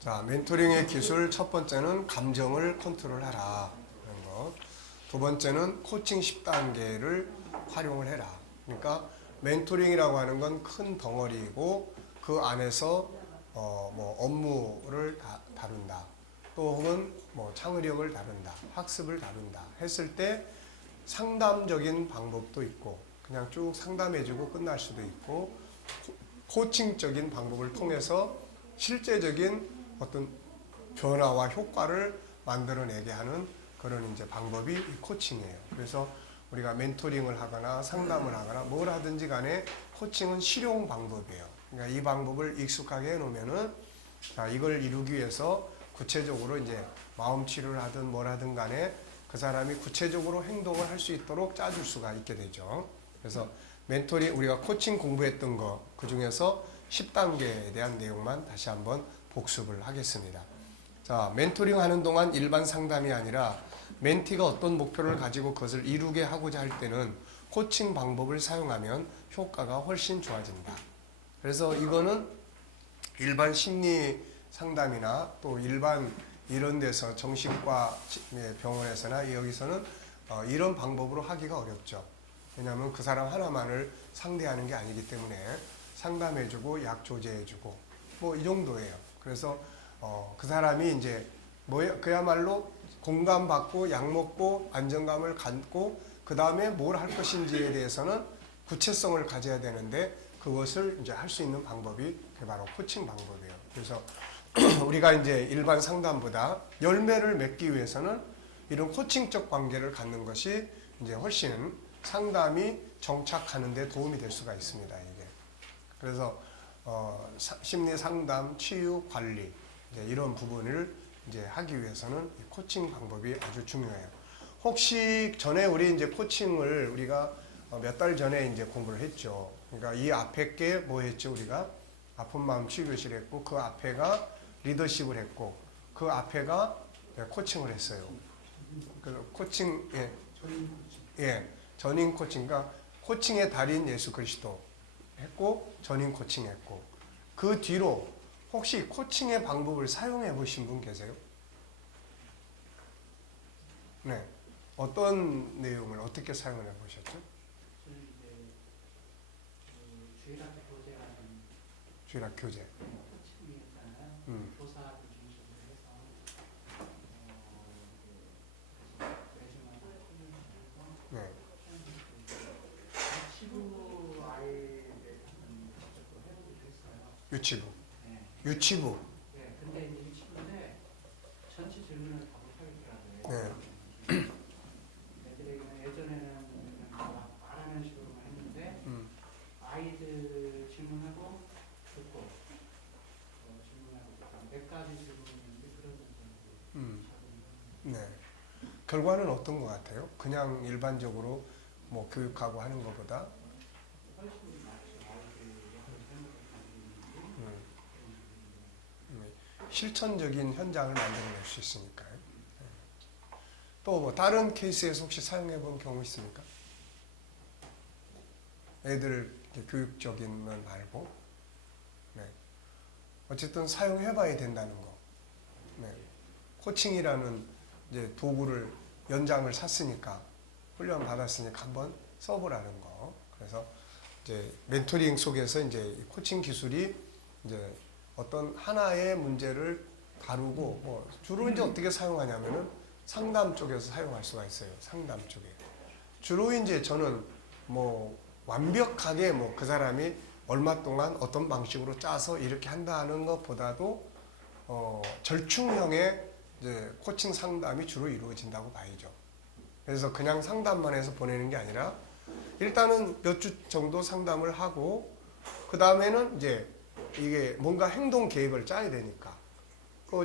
자, 멘토링의 기술 첫 번째는 감정을 컨트롤하라. 그런 거. 두 번째는 코칭 10단계를 활용을 해라. 그러니까 멘토링이라고 하는 건 큰 덩어리이고 그 안에서 뭐 업무를 다룬다. 또 혹은 뭐 창의력을 다룬다. 학습을 다룬다. 했을 때 상담적인 방법도 있고 그냥 쭉 상담해주고 끝날 수도 있고 코칭적인 방법을 통해서 실제적인 어떤 변화와 효과를 만들어내게 하는 그런 이제 방법이 이 코칭이에요. 그래서 우리가 멘토링을 하거나 상담을 하거나 뭘 하든지 간에 코칭은 실용 방법이에요. 그러니까 이 방법을 익숙하게 해놓으면은 자, 이걸 이루기 위해서 구체적으로 이제 마음 치료를 하든 뭘 하든 간에 그 사람이 구체적으로 행동을 할 수 있도록 짜줄 수가 있게 되죠. 그래서 멘토링 우리가 코칭 공부했던 거 그 중에서 10단계에 대한 내용만 다시 한번 복습을 하겠습니다. 자, 멘토링 하는 동안 일반 상담이 아니라 멘티가 어떤 목표를 가지고 그것을 이루게 하고자 할 때는 코칭 방법을 사용하면 효과가 훨씬 좋아진다. 그래서 이거는 일반 심리 상담이나 또 일반 이런 데서 정신과 병원에서나 여기서는 이런 방법으로 하기가 어렵죠. 왜냐하면 그 사람 하나만을 상대하는 게 아니기 때문에 상담해주고 약 조제해주고 뭐 이 정도예요. 그래서 그 사람이 이제 그야말로 공감받고 약 먹고 안정감을 갖고 그 다음에 뭘 할 것인지에 대해서는 구체성을 가져야 되는데 그것을 이제 할 수 있는 방법이 바로 코칭 방법이에요. 그래서 우리가 이제 일반 상담보다 열매를 맺기 위해서는 이런 코칭적 관계를 갖는 것이 이제 훨씬 상담이 정착하는 데 도움이 될 수가 있습니다. 이게. 그래서 심리 상담, 치유, 관리 이제 이런 부분을 이제 하기 위해서는 이 코칭 방법이 아주 중요해요. 혹시 전에 우리 이제 코칭을 우리가 몇 달 전에 이제 공부를 했죠. 그러니까 이 앞에 게 뭐 했죠? 우리가 아픈 마음 치유교실 했고 그 앞에가 리더십을 했고 그 앞에가 코칭을 했어요. 그래서 코칭 전인 코칭과 코칭의 달인 예수 그리스도 했고 전인 코칭 했고 그 뒤로 혹시 코칭의 방법을 사용해 보신 분 계세요? 네. 어떤 내용을 어떻게 사용을 해 보셨죠? 저는 이제 주일학교 교재라는 주일학 교재. 코칭이 있잖아요. 교사를 중심으로 해서 레지먼을 네. 유치부 아이를 접촉도 해보기도 했어요. 유치부. 네. 유치부. 네. 근데 이제 유치부인데 전체 질문을 다 못하겠더라고요. 네. 애들에게는 예전에는 그냥 막 말하는 식으로만 했는데 아이들 질문하고 듣고 질문하고 듣고 몇 가지 질문인데 그런 부분이 네. 결과는 어떤 것 같아요? 그냥 일반적으로 뭐 교육하고 하는 것보다 훨씬 낫죠. 아이들이 어떤 생각을 가지고 있는지 실천적인 현장을 만들어낼 수 있으니까요. 또 뭐 다른 케이스에서 혹시 사용해 본 경우 있습니까? 애들 교육적인 건 말고, 네. 어쨌든 사용해 봐야 된다는 거. 네. 코칭이라는 이제 도구를 연장을 샀으니까 훈련 받았으니까 한번 써보라는 거. 그래서 이제 멘토링 속에서 이제 코칭 기술이 이제 어떤 하나의 문제를 다루고 뭐 주로 이제 어떻게 사용하냐면은 상담 쪽에서 사용할 수가 있어요. 상담 쪽에. 주로 이제 저는 뭐 완벽하게 뭐 그 사람이 얼마 동안 어떤 방식으로 짜서 이렇게 한다는 것보다도 절충형의 이제 코칭 상담이 주로 이루어진다고 봐야죠. 그래서 그냥 상담만 해서 보내는 게 아니라 일단은 몇 주 정도 상담을 하고 그 다음에는 이제 이게 뭔가 행동 계획을 짜야 되니까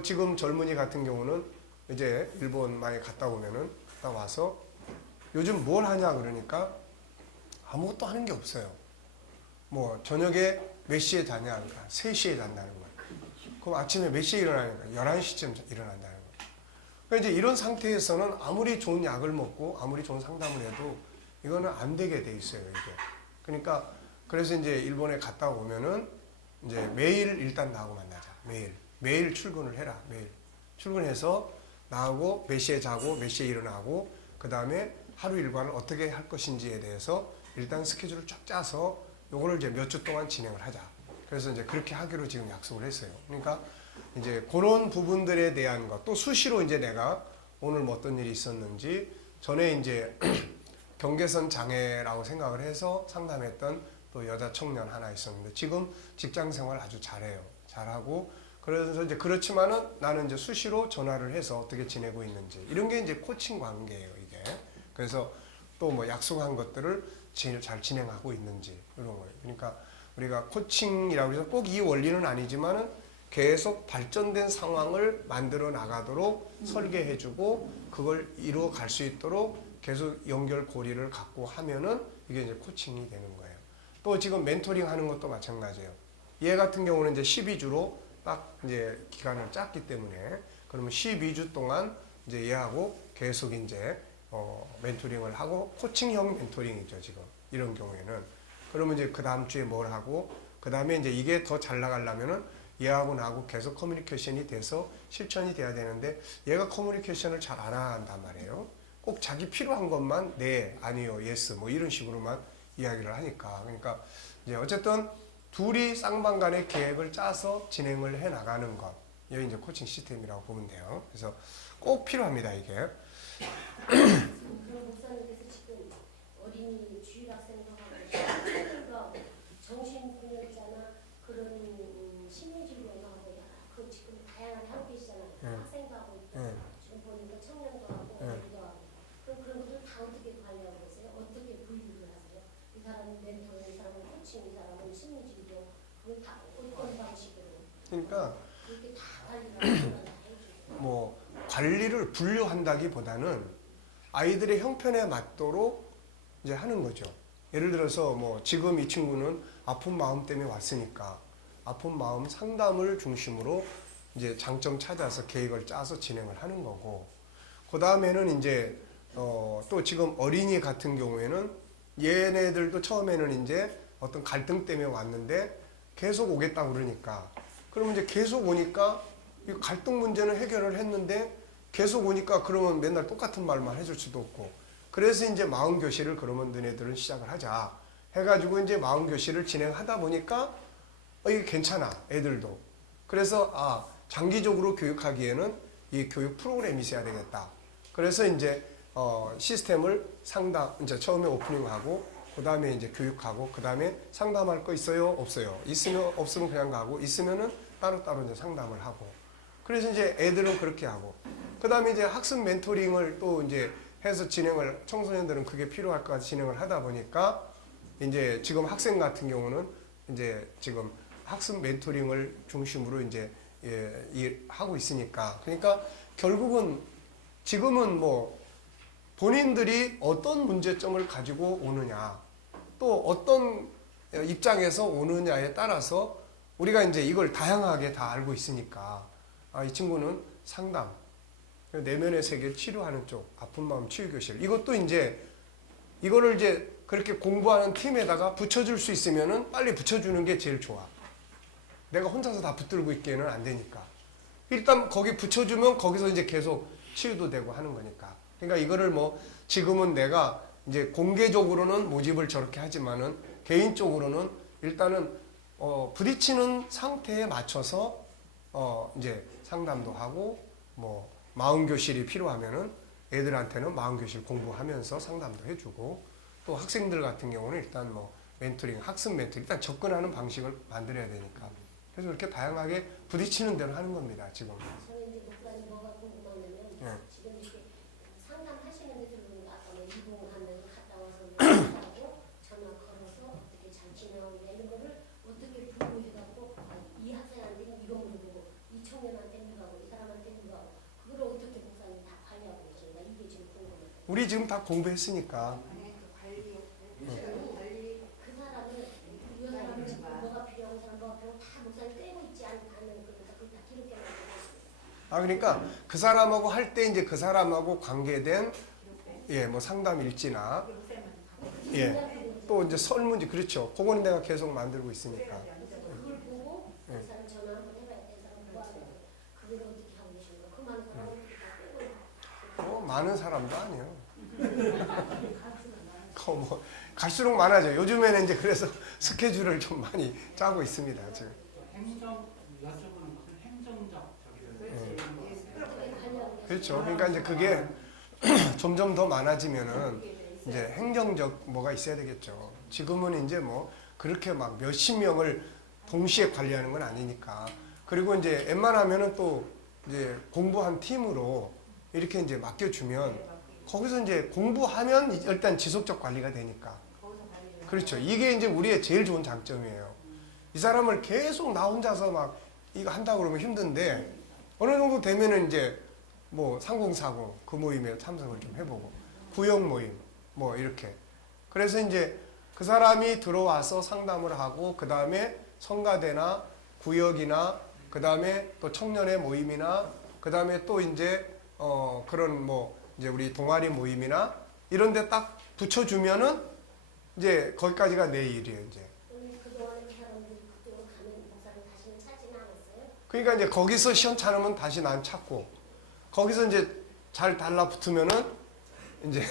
지금 젊은이 같은 경우는 이제 일본 많이 갔다 오면은 갔다 와서 요즘 뭘 하냐 그러니까 아무것도 하는 게 없어요. 뭐 저녁에 몇 시에 자냐 그러니까 3시에 잔다는 거예요. 그럼 아침에 몇 시에 일어나니까 11시쯤 일어난다는 거예요. 그러니까 이제 이런 상태에서는 아무리 좋은 약을 먹고 아무리 좋은 상담을 해도 이거는 안 되게 돼 있어요, 이게. 그러니까 그래서 이제 일본에 갔다 오면은 이제 매일 일단 나하고 만나자. 매일 매일 출근을 해라. 매일 출근해서 나하고 몇 시에 자고 몇 시에 일어나고 그 다음에 하루 일과를 어떻게 할 것인지에 대해서 일단 스케줄을 쫙 짜서 요거를 이제 몇 주 동안 진행을 하자. 그래서 이제 그렇게 하기로 지금 약속을 했어요. 그러니까 이제 그런 부분들에 대한 것, 또 수시로 이제 내가 오늘 뭐 어떤 일이 있었는지, 전에 이제 경계선 장애라고 생각을 해서 상담했던 또 여자 청년 하나 있었는데 지금 직장 생활 아주 잘해요. 잘하고 그래서 이제 그렇지만은 나는 이제 수시로 전화를 해서 어떻게 지내고 있는지 이런 게 이제 코칭 관계예요, 이게. 그래서 또 뭐 약속한 것들을 잘 진행하고 있는지 이런 거예요. 그러니까 우리가 코칭이라고 해서 꼭 이 원리는 아니지만은 계속 발전된 상황을 만들어 나가도록 설계해주고 그걸 이루어 갈 수 있도록 계속 연결고리를 갖고 하면은 이게 이제 코칭이 되는 거예요. 또 지금 멘토링 하는 것도 마찬가지예요. 얘 같은 경우는 이제 12주로 딱 이제 기간을 짰기 때문에 그러면 12주 동안 이제 얘하고 계속 이제 멘토링을 하고 코칭형 멘토링이죠, 지금. 이런 경우에는. 그러면 이제 그 다음 주에 뭘 하고 그 다음에 이제 이게 더 잘 나가려면은 얘하고 나하고 계속 커뮤니케이션이 돼서 실천이 돼야 되는데 얘가 커뮤니케이션을 잘 안 한단 말이에요. 꼭 자기 필요한 것만 네, 아니요, 예스 뭐 이런 식으로만 이야기를 하니까. 그러니까 이제 어쨌든 둘이 쌍방간의 계획을 짜서 진행을 해 나가는 것. 이게 이제 코칭 시스템이라고 보면 돼요. 그래서 꼭 필요합니다, 이게. 그럼 목사님께서 지금 어린이 주일학생들하고 정신분열자나 그런 심리질 연구하고 그 지금 다양하게 하고 계시잖아요. 학생도 하고 있고 지금 보니까 청년도 하고 어린이도 하고 그런 것들 다 어떻게 관리하고 계세요? 어떻게 분류를 하세요? 이 사람은 멘토, 이 사람은 코칭, 이 사람은 심리질교 그걸 다 어떤 방식으로 그러니까 그렇게 다 관리를 하시면 다 해주세요. 뭐 관리를 분류한다기보다는 아이들의 형편에 맞도록 이제 하는 거죠. 예를 들어서 뭐 지금 이 친구는 아픈 마음 때문에 왔으니까 아픈 마음 상담을 중심으로 이제 장점 찾아서 계획을 짜서 진행을 하는 거고, 그 다음에는 이제 또 지금 어린이 같은 경우에는 얘네들도 처음에는 이제 어떤 갈등 때문에 왔는데 계속 오겠다고 그러니까 그러면 이제 계속 오니까 이 갈등 문제는 해결을 했는데 계속 오니까 그러면 맨날 똑같은 말만 해줄 수도 없고, 그래서 이제 마음교실을 그러면 너네들은 시작을 하자 해가지고 이제 마음교실을 진행하다 보니까 이게 괜찮아, 애들도. 그래서 장기적으로 교육하기에는 이 교육 프로그램이 있어야 되겠다. 그래서 이제 시스템을 이제 처음에 오프닝하고 그 다음에 이제 교육하고 그 다음에 상담할 거 있어요, 없어요. 없으면 그냥 가고 있으면은 따로따로 이제 상담을 하고. 그래서 이제 애들은 그렇게 하고 그 다음에 이제 학습 멘토링을 또 이제 해서 진행을, 청소년들은 그게 필요할 것 같아 진행을 하다 보니까 이제 지금 학생 같은 경우는 이제 지금 학습 멘토링을 중심으로 이제 하고 있으니까, 그러니까 결국은 지금은 뭐 본인들이 어떤 문제점을 가지고 오느냐 또 어떤 입장에서 오느냐에 따라서 우리가 이제 이걸 다양하게 다 알고 있으니까 이 친구는 상담, 내면의 세계를 치료하는 쪽, 아픈 마음 치유교실, 이것도 이제 이거를 이제 그렇게 공부하는 팀에다가 붙여줄 수 있으면은 빨리 붙여주는 게 제일 좋아. 내가 혼자서 다 붙들고 있기에는 안 되니까. 일단 거기 붙여주면 거기서 이제 계속 치유도 되고 하는 거니까. 그러니까 이거를 뭐 지금은 내가 이제 공개적으로는 모집을 저렇게 하지만은 개인적으로는 일단은 부딪히는 상태에 맞춰서 이제 상담도 하고 뭐 마음교실이 필요하면은 애들한테는 마음교실 공부하면서 상담도 해주고, 또 학생들 같은 경우는 일단 뭐 멘토링, 학습 멘토링, 일단 접근하는 방식을 만들어야 되니까. 그래서 이렇게 다양하게 부딪히는 대로 하는 겁니다, 지금. 저는 이제 목사님 뭐가 궁금하냐면 지금 이렇게 상담하시는 데들은 아까 뭐 이동하면서 갔다 와서 하고 전화 걸어서 어떻게 잘 지내오냐 이런 거를 어떻게 분류해갖고 이 학생한테는 이거 물어보고 이 청년한테는 이거 하고 이 사람한테는 이거 하고 그걸 어떻게 목사님 다 관리하고 계신가 이게 지금 궁금해요. 우리 지금 다 공부했으니까. 그 사람은 이 사람은 지금 뭐가 필요하고 사람 뭐가 필요하고 다 목사님 떼고 있지 않는 그러니까 그걸 다 기록해 놨어요. 그러니까 그 사람하고 할 때 이제 그 사람하고 관계된 뭐 상담 일지나 또 이제 설문지, 그렇죠. 그거는 내가 계속 만들고 있으니까. 그걸 보고 이 사람 전화 한번 해봐야 돼. 이 사람 뭐 하는 많은 사람도 아니에요. 뭐 갈수록 많아져요. 요즘에는 이제 그래서 스케줄을 좀 많이 짜고 있습니다. 지금. 행정 여쭤보는 것은 행정적 저기를 그렇죠. 그러니까 이제 그게 점점 더 많아지면은 이제 행정적 뭐가 있어야 되겠죠. 지금은 이제 뭐 그렇게 막 몇십 명을 동시에 관리하는 건 아니니까. 그리고 이제 웬만하면은 또 이제 공부한 팀으로 이렇게 이제 맡겨주면 거기서 이제 공부하면 일단 지속적 관리가 되니까. 그렇죠. 이게 이제 우리의 제일 좋은 장점이에요. 이 사람을 계속 나 혼자서 막 이거 한다 그러면 힘든데 어느 정도 되면은 이제 뭐 상공사공 그 모임에 참석을 좀 해보고 구역 모임 뭐 이렇게. 그래서 이제 그 사람이 들어와서 상담을 하고 그 다음에 성가대나 구역이나 그 다음에 또 청년의 모임이나 그 다음에 또 이제 그런 뭐 이제 우리 동아리 모임이나 이런 데 딱 붙여주면은 이제 거기까지가 내 일이에요, 이제. 그동안에 그 사람들이 그쪽으로 가는 목사를 다시는 찾지는 않았어요? 그러니까 이제 거기서 시원찮으면 다시 난 찾고 거기서 이제 잘 달라붙으면은 이제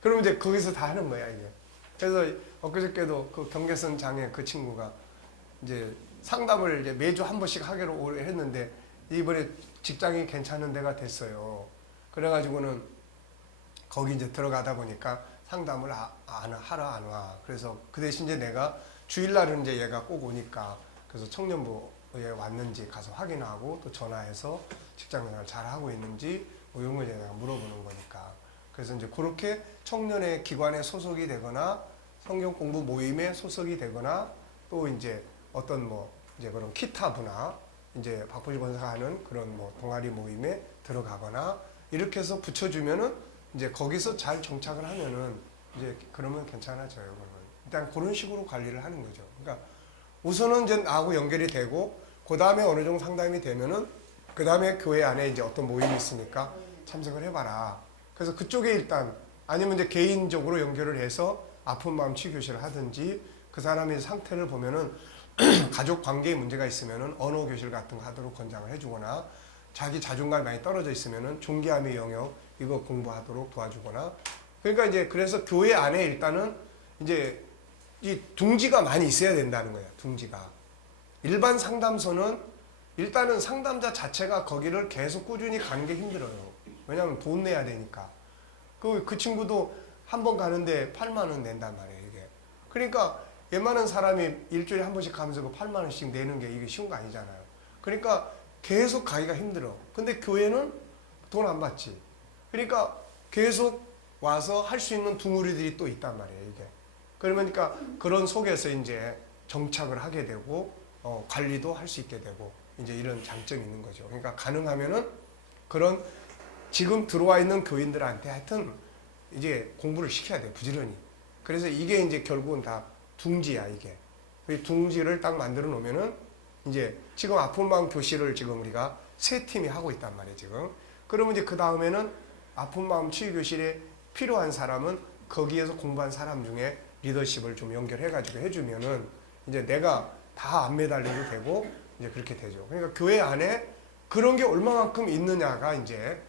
그러면 이제 거기서 다 하는 거야, 이게. 그래서 엊그저께도 그 경계선 장애 그 친구가 이제 상담을 이제 매주 한 번씩 하기로 했는데 이번에 직장이 괜찮은 데가 됐어요. 그래가지고는 거기 이제 들어가다 보니까 상담을 하러 안 와. 그래서 그 대신 이제 내가 주일날은 이제 얘가 꼭 오니까 그래서 청년부에 왔는지 가서 확인하고 또 전화해서 직장 생활 잘 하고 있는지 뭐 이런 걸 내가 물어보는 거니까. 그래서 이제 그렇게 청년의 기관에 소속이 되거나 성경 공부 모임에 소속이 되거나 또 이제 어떤 뭐 이제 그런 기타부나 이제 박보시 권사가 하는 그런 뭐 동아리 모임에 들어가거나 이렇게 해서 붙여주면은 이제 거기서 잘 정착을 하면은 이제 그러면 괜찮아져요. 그러면 일단 그런 식으로 관리를 하는 거죠. 그러니까 우선은 이제 나하고 연결이 되고 그 다음에 어느 정도 상담이 되면은 그 다음에 교회 안에 이제 어떤 모임이 있으니까 참석을 해봐라. 그래서 그쪽에 일단 아니면 이제 개인적으로 연결을 해서 아픈 마음 치유 교실을 하든지 그 사람의 상태를 보면은 가족 관계에 문제가 있으면은 언어 교실 같은 거 하도록 권장을 해주거나 자기 자존감이 많이 떨어져 있으면은 존귀함의 영역 이거 공부하도록 도와주거나 그러니까 이제 그래서 교회 안에 일단은 이제 이 둥지가 많이 있어야 된다는 거예요. 둥지가 일반 상담소는 일단은 상담자 자체가 거기를 계속 꾸준히 가는 게 힘들어요. 왜냐하면 돈 내야 되니까. 그 친구도 한 번 가는데 8만 원 낸단 말이에요, 이게. 그러니까 웬만한 사람이 일주일에 한 번씩 가면서 그 8만 원씩 내는 게 이게 쉬운 거 아니잖아요. 그러니까 계속 가기가 힘들어. 근데 교회는 돈 안 받지. 그러니까 계속 와서 할 수 있는 둥우리들이 또 있단 말이에요, 이게. 그러니까 그런 속에서 이제 정착을 하게 되고, 관리도 할 수 있게 되고, 이제 이런 장점이 있는 거죠. 그러니까 가능하면은 그런 지금 들어와 있는 교인들한테 하여튼 이제 공부를 시켜야 돼, 부지런히. 그래서 이게 이제 결국은 다 둥지야, 이게. 이 둥지를 딱 만들어 놓으면은 이제 지금 아픈 마음 교실을 지금 우리가 3팀이 하고 있단 말이에요, 지금. 그러면 이제 그 다음에는 아픈 마음 치유 교실에 필요한 사람은 거기에서 공부한 사람 중에 리더십을 좀 연결해가지고 해주면은 이제 내가 다 안 매달려도 되고 이제 그렇게 되죠. 그러니까 교회 안에 그런 게 얼마만큼 있느냐가 이제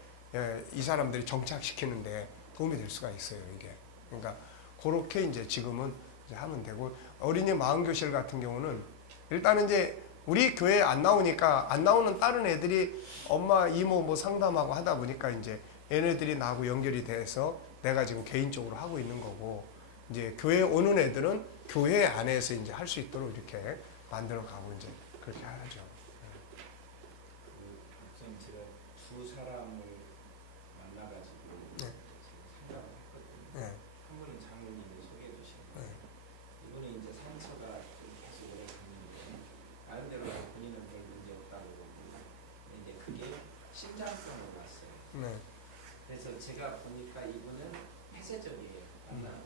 이 사람들이 정착시키는데 도움이 될 수가 있어요, 이게. 그러니까 그렇게 이제 지금은 이제 하면 되고 어린이 마음교실 같은 경우는 일단은 이제 우리 교회에 안 나오니까 안 나오는 다른 애들이 엄마, 이모 뭐 상담하고 하다 보니까 이제 얘네들이 나하고 연결이 돼서 내가 지금 개인적으로 하고 있는 거고 이제 교회에 오는 애들은 교회 안에서 이제 할 수 있도록 이렇게 만들어 가고 이제 그렇게 하죠. 우선 제가 두 사람을 만나가지고 네. 상담을 했거든요. 네. 한 분은 장모님을 소개해 주셨고 네. 이분은 이제 상처가 좀 계속 오래 갔는데 나름대로 본인은 별 문제 없다고 그러고 이제 그게 심장병으로 왔어요. 네. 그래서 제가 보니까 이분은 폐쇄적이에요.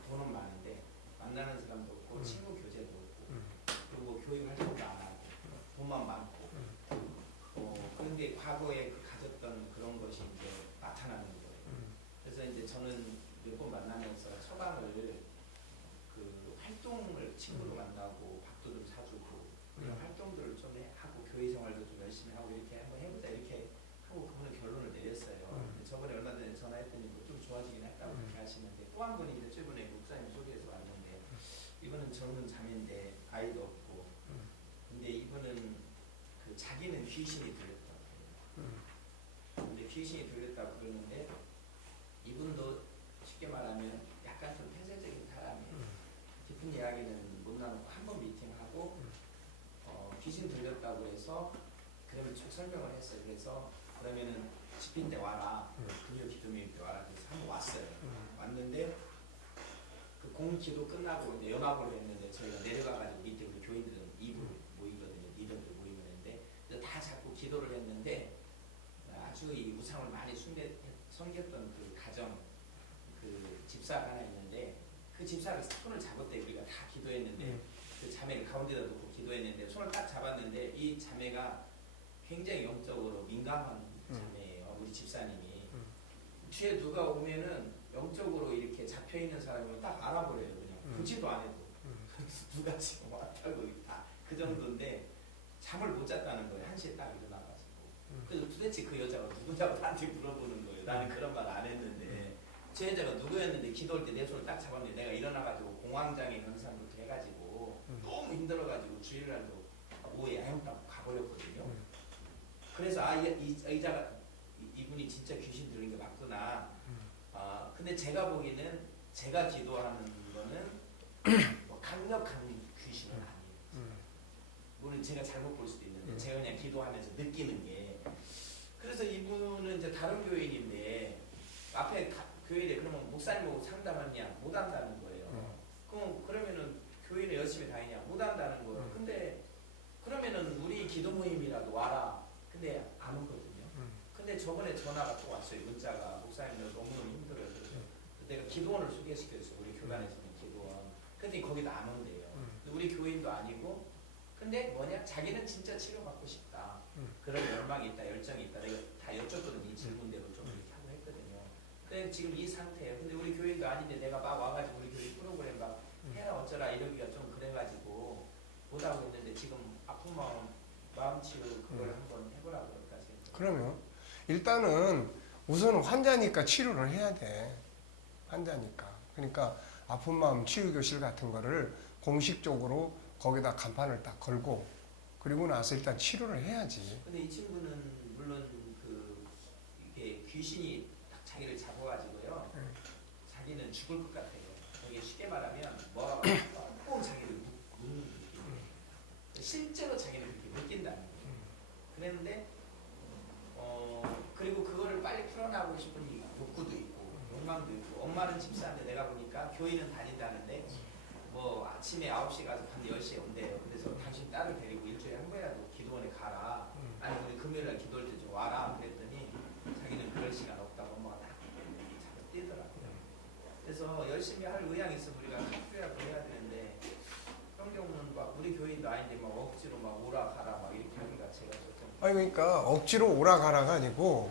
돈은 많은데 만나는 사람도 없고 친구 교제도 없고 그리고 교육 활동도 안 하고 돈만 많고 그런데 과거에 가졌던 그런 것이 이제 나타나는 거예요. 그래서 이제 저는 몇 번 만나면서 처방을 그 활동을 친구로 만나고 밥도 좀 사주고 그런 활동들을 좀 하고 교회 생활도 좀 열심히 하고 이렇게 한번 해보자 이렇게 하고 그분은 결론을 내렸어요. 근데 저번에 얼마 전에 전화했더니 뭐좀 좋아지긴 했다고 그렇게 하시는데 또 한 분이 이제 최근에 목사님 소개해서 왔는데 이분은 젊은 자매인데 아이도 없고 근데 이분은 그 자기는 귀신이 들렸다고 해요. 근데 귀신이 들렸다고 그러는데 이분도 쉽게 말하면 약간 좀 폐쇄적인 사람이에요. 깊은 이야기는 못 나누고 한 번 미팅하고 귀신 들렸다고 해서 그러면 쭉 설명을 했어요. 그래서 그러면은 집인 때 와라. 금요 기도면 때 와라. 그래서 한번 왔어요. 왔는데 그 공기도 끝나고 이제 연합을 했는데 저희가 내려가가지고 밑에 우리 교인들은 2부 모이거든요. 리더들 모이면 했는데 다 자꾸 기도를 했는데 아주 이 우상을 많이 섬겼던 그 가정 그 집사가 하나 있는데 그 집사를 손을 잡을 때 우리가 다 기도했는데 그 자매를 가운데다 놓고 기도했는데 손을 딱 잡았는데 이 자매가 굉장히 영적으로 민감한 자매예요. 우리 집사님이 뒤에 누가 오면은 영적으로 이렇게 잡혀 있는 사람을 딱 알아버려요. 그냥 보지도 안 해도 누가 지금 왔다고 다 그 정도인데 잠을 못 잤다는 거예요. 1시에 딱 일어나가지고. 그래서 도대체 그 여자가 누구냐고 나한테 물어보는 거예요. 나는 그런 말 안 했는데 제 여자가 누구였는데 기도할 때 내 손을 딱 잡았는데 내가 일어나가지고 공황장애 현상부터 해가지고 너무 힘들어가지고 주일날도 오후에 야영딱 가버렸거든요. 그래서 이분이 진짜 귀신 들린 게 맞구나. 근데 제가 보기에는 제가 기도하는 거는 뭐 강력한 귀신은 아니에요. 물론 제가 잘못 볼 수도 있는데 제가 그냥 기도하면서 느끼는 게 그래서 이분은 이제 다른 교인인데 앞에 교인에 그러면 목사님하고 상담하냐 못 한다는 거예요. 그러면은 교인에 열심히 다니냐 못 한다는 거예요. 근데 그러면은 우리 기도 모임이라도 와라. 근데 안 오거든요. 근데 저번에 전화가 또 왔어요. 문자가 목사님들 너무너무 힘들어요. 그래서 내가 기도원을 소개시켜줬어요. 우리 교단에서 있는 기도원. 근데 거기도 안 온대요. 우리 교인도 아니고 근데 뭐냐 자기는 진짜 치료받고 싶다. 그런 열망이 있다. 열정이 있다. 내가 다 여쭤보는 이 질문대로 좀 이렇게 하고 했거든요. 근데 지금 이 상태예요. 근데 우리 교인도 아닌데 내가 막 와가지고 우리 교인 프로그램 막 해라 어쩌라 이러기가 좀 그래가지고 못하고 있는데 지금 아픈 마음 치유 그걸 한번 해보라고 여기까지 했어요. 그러면 일단은 우선 환자니까 치료를 해야 돼. 환자니까. 그러니까 아픈 마음 치유교실 같은 거를 공식적으로 거기다 간판을 딱 걸고 그리고 나서 일단 치료를 해야지. 근데 이 친구는 물론 이게 귀신이 딱 자기를 잡아가지고요. 자기는 죽을 것 같아요. 이게 쉽게 말하면 꼭 자기를 묻는 느낌이에요. 실제로 자기는 그렇게 느낀다는 거예요. 그랬는데 그리고 그거를 빨리 풀어나가고 싶은 욕구도 있고 욕망도 있고 엄마는 집사인데 내가 보니까 교회는 다닌다는데 뭐 아침에 9시에 가서 밤 10시에 온대요. 그래서 당신 딸을 데리고 일주일에 한 번이라도 기도원에 가라. 아니 우리 금요일날 기도할 때 좀 와라. 그랬더니 자기는 그럴 시간 없다고 엄마가 딱 잡아 뛰더라고요. 그래서 열심히 할 의향이 있으면 우리가 학교라도 해야 되는데 그런 경우는 막 우리 교인도 아닌데 막 억지로 막 오라 가라 막 이렇게 하기가 제가 좀 아니 그러니까 억지로 오라 가라가 아니고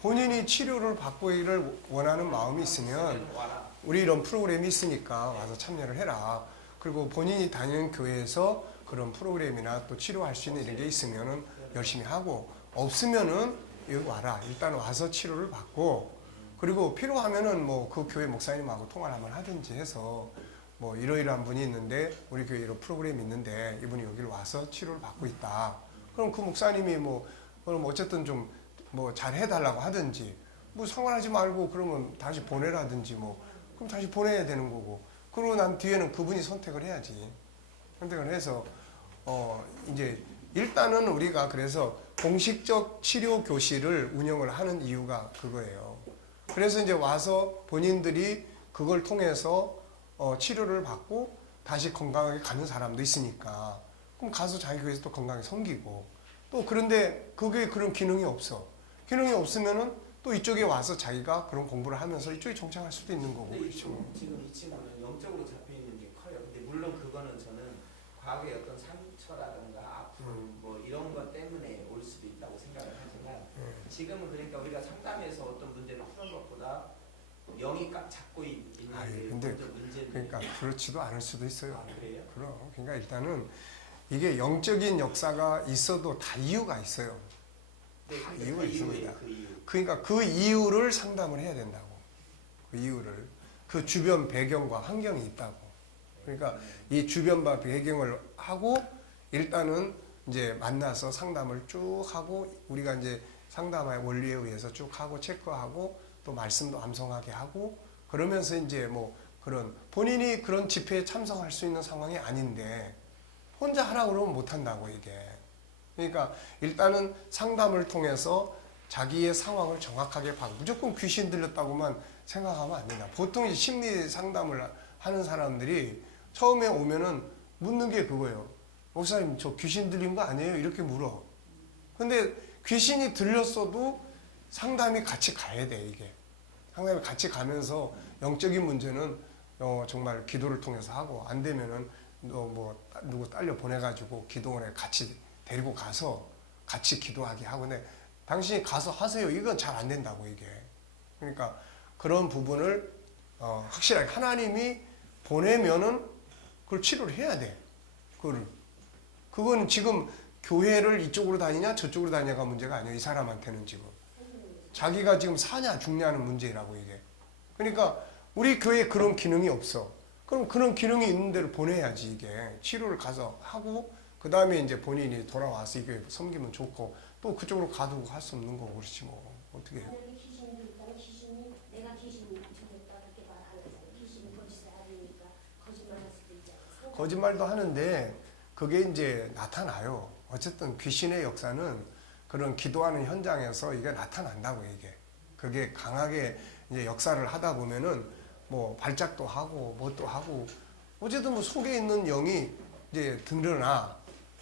본인이 치료를 받고를 원하는 마음이 있으면 와라. 우리 이런 프로그램이 있으니까 와서 참여를 해라. 그리고 본인이 다니는 교회에서 그런 프로그램이나 또 치료할 수 있는 이런 게 있으면은 열심히 하고 없으면은 여기 와라. 일단 와서 치료를 받고 그리고 필요하면은 뭐 그 교회 목사님하고 통화를 한번 하든지 해서 뭐 이러이러한 분이 있는데 우리 교회 이런 프로그램이 있는데 이분이 여기를 와서 치료를 받고 있다. 그럼 그 목사님이 그럼 어쨌든 좀 뭐 잘 해달라고 하든지 뭐 상관하지 말고 그러면 다시 보내라든지 그럼 다시 보내야 되는 거고 그러고 난 뒤에는 그분이 선택을 해야지. 선택을 해서 이제 일단은 우리가 그래서 공식적 치료 교실을 운영을 하는 이유가 그거예요. 그래서 이제 와서 본인들이 그걸 통해서 치료를 받고 다시 건강하게 가는 사람도 있으니까 그럼 가서 자기 교회에서 또 건강하게 섬기고 또 그런데 그게 그런 기능이 없어. 기능이 없으면은 또 이쪽에 와서 자기가 그런 공부를 하면서 이쪽에 정착할 수도 있는 거고. 근데 그렇죠. 지금 이 친구는 영적으로 잡혀 있는 게 커요. 근데 물론 그거는 저는 과거의 어떤 상처라든가 아픔 뭐 이런 것 때문에 올 수도 있다고 생각을 하지만 지금은 그러니까 우리가 상담에서 어떤 문제를 푸는 것보다 영이 꽉 잡고 있는 게 근데 먼저 문제인데. 그러니까 그렇지도 않을 수도 있어요. 아, 그래요? 그러니까 일단은 이게 영적인 역사가 있어도 다 이유가 있어요. 근데 이유가 그 있습니다. 이유예요, 그 이유. 그러니까 그 이유를 상담을 해야 된다고. 그 이유를. 그 주변 배경과 환경이 있다고. 그러니까 이 주변과 배경을 하고 일단은 이제 만나서 상담을 쭉 하고 우리가 이제 상담의 원리에 의해서 쭉 하고 체크하고 또 말씀도 암송하게 하고 그러면서 이제 뭐 그런 본인이 그런 집회에 참석할 수 있는 상황이 아닌데 혼자 하라고 그러면 못 한다고 이게. 그러니까 일단은 상담을 통해서 자기의 상황을 정확하게 파악. 무조건 귀신 들렸다고만 생각하면 안 된다. 보통 이제 심리 상담을 하는 사람들이 처음에 오면은 묻는 게 그거예요. 목사님 저 귀신 들린 거 아니에요? 이렇게 물어. 근데 귀신이 들렸어도 상담이 같이 가야 돼 이게. 상담이 같이 가면서 영적인 문제는 정말 기도를 통해서 하고 안 되면은 뭐 누구 딸려 보내가지고 기도원에 같이 데리고 가서 같이 기도하게 하고 근데 당신이 가서 하세요. 이건 잘 안 된다고 이게. 그러니까 그런 부분을 확실하게 하나님이 보내면은 그걸 치료를 해야 돼. 그건 지금 교회를 이쪽으로 다니냐 저쪽으로 다니냐가 문제가 아니에요. 이 사람한테는 지금. 자기가 지금 사냐 죽냐는 문제라고 이게. 그러니까 우리 교회에 그런 기능이 없어. 그럼 그런 기능이 있는 데로 보내야지 이게. 치료를 가서 하고 그 다음에 이제 본인이 돌아와서 이 교회 섬기면 좋고 또 그쪽으로 가두고 할 수 없는 거고 그렇지 뭐. 어떻게 해. 만약에 귀신이 들었다면 귀신이 내가 귀신 들렸다 그렇게 말 안 하잖아요. 귀신이 거짓을 하니까 거짓말할 수도 있잖아요. 거짓말도 하는데 그게 이제 나타나요. 어쨌든 귀신의 역사는 그런 기도하는 현장에서 이게 나타난다고 이게. 그게 강하게 이제 역사를 하다 보면은 뭐 발작도 하고 뭣도 하고 어쨌든 뭐 속에 있는 영이 이제 드러나.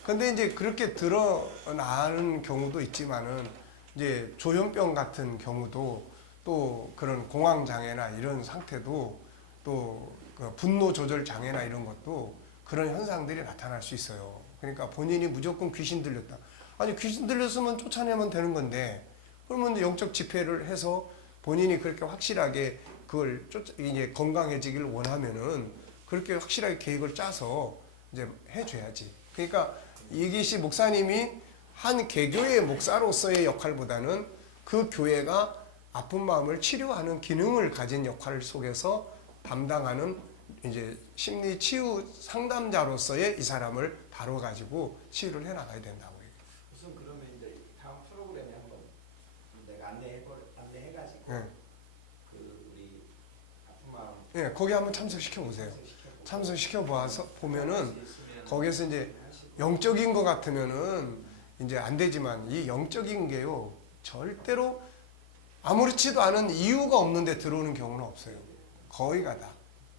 근데 이제 그렇게 드러나는 경우도 있지만은 이제 조현병 같은 경우도 또 그런 공황 장애나 이런 상태도 또 그 분노 조절 장애나 이런 것도 그런 현상들이 나타날 수 있어요. 그러니까 본인이 무조건 귀신 들렸다. 아니 귀신 들렸으면 쫓아내면 되는 건데 그러면 영적 집회를 해서 본인이 그렇게 확실하게 그걸 이제 건강해지기를 원하면은 그렇게 확실하게 계획을 짜서 이제 해줘야지. 그러니까 이기시 목사님이 한 개교의 목사로서의 역할보다는 그 교회가 아픈 마음을 치료하는 기능을 가진 역할 속에서 담당하는 이제 심리 치유 상담자로서의 이 사람을 다뤄가지고 치유를 해나가야 된다고. 무슨 그러면 이제 다음 프로그램에 한번 내가 안내해가지고 예. 그 우리 아픈 마음 예, 거기 한번 참석시켜 보세요. 참석시켜 봐서 보면은 거기에서 이제 영적인 것 같으면은 이제 안 되지만 이 영적인 게요 절대로 아무렇지도 않은 이유가 없는데 들어오는 경우는 없어요. 거의가 다.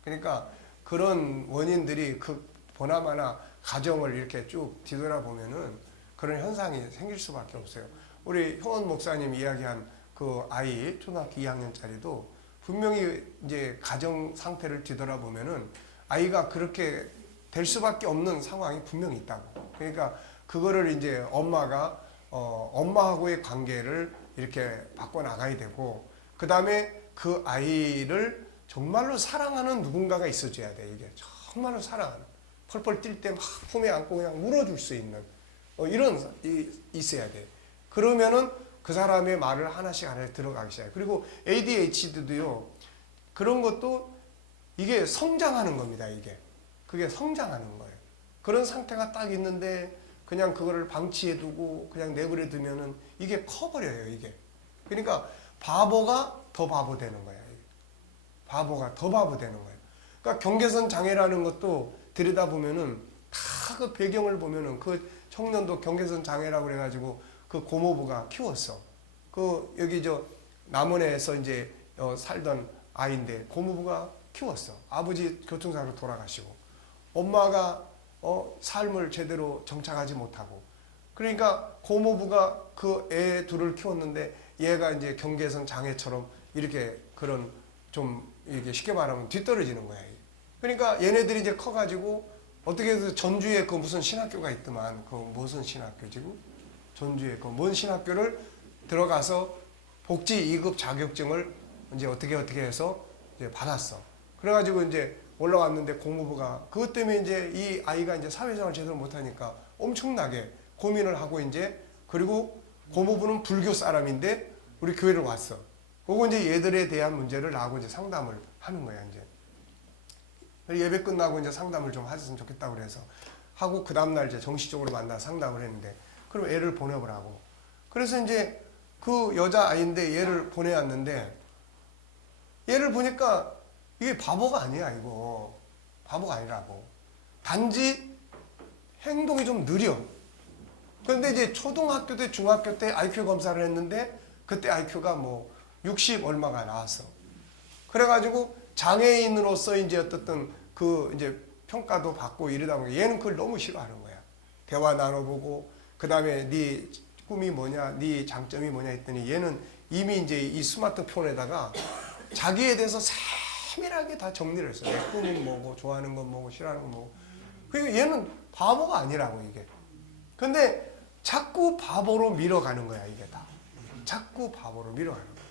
그러니까 그런 원인들이 그 보나마나 가정을 이렇게 쭉 뒤돌아보면은 그런 현상이 생길 수밖에 없어요. 우리 효원 목사님 이야기한 그 아이 초등학교 2학년짜리도 분명히 이제 가정 상태를 뒤돌아보면은 아이가 그렇게 될 수밖에 없는 상황이 분명히 있다고. 그러니까 그거를 이제 엄마가 엄마하고의 관계를 이렇게 바꿔 나가야 되고 그 다음에 그 아이를 정말로 사랑하는 누군가가 있어줘야 돼. 이게 정말로 사랑하는 펄펄 뛸 때 막 품에 안고 그냥 울어줄 수 있는 이런 있어야 돼. 그러면은 그 사람의 말을 하나씩 들어가기 시작해. 그리고 ADHD도요 그런 것도 이게 성장하는 겁니다. 이게 그게 성장하는 거예요. 그런 상태가 딱 있는데 그냥 그거를 방치해두고 그냥 내버려 두면은 이게 커버려요. 이게 그러니까 바보가 더 바보 되는 거야. 바보가 더 바보 되는 거예요. 그러니까 경계선 장애라는 것도 들여다보면은 다 그 배경을 보면은 그 청년도 경계선 장애라고 그래가지고 그 고모부가 키웠어. 그 여기 저 남원에서 이제 살던 아이인데 고모부가 키웠어. 아버지 교통사고로 돌아가시고 엄마가 삶을 제대로 정착하지 못하고 그러니까 고모부가 그 애 둘을 키웠는데 얘가 이제 경계선 장애처럼 이렇게 그런 좀 이게 쉽게 말하면 뒤떨어지는 거야. 그러니까 얘네들이 이제 커가지고 어떻게 해서 전주에 그 무슨 신학교가 있더만 그 무슨 신학교지고 전주에 그 뭔 신학교를 들어가서 복지 2급 자격증을 이제 어떻게 해서 이제 받았어. 그래가지고 이제 올라왔는데 공무부가 그것 때문에 이제 이 아이가 이제 사회생활 제대로 못하니까 엄청나게 고민을 하고 이제 그리고 고모부는 불교 사람인데 우리 교회를 왔어. 그거 이제 얘들에 대한 문제를 나하고 이제 상담을 하는 거야, 이제. 예배 끝나고 이제 상담을 좀 하셨으면 좋겠다고 그래서 하고 그 다음날 이제 정식적으로 만나 상담을 했는데 그럼 애를 보내보라고. 그래서 이제 그 여자아이인데 얘를 보내왔는데 얘를 보니까 이게 바보가 아니야, 이거. 바보가 아니라고. 단지 행동이 좀 느려. 그런데 이제 초등학교 때, 중학교 때 IQ 검사를 했는데 그때 IQ가 뭐 60 얼마가 나왔어. 그래가지고 장애인으로서 이제 어떻든 그 이제 평가도 받고 이러다 보니까 얘는 그걸 너무 싫어하는 거야. 대화 나눠보고 그 다음에 네 꿈이 뭐냐, 네 장점이 뭐냐 했더니 얘는 이미 이제 이 스마트폰에다가 자기에 대해서 세밀하게 다 정리를 했어. 내 꿈은 뭐고, 좋아하는 건 뭐고, 싫어하는 건 뭐고. 그리고 얘는 바보가 아니라고, 이게. 근데 자꾸 바보로 밀어가는 거야, 이게 다. 자꾸 바보로 밀어가는 거야.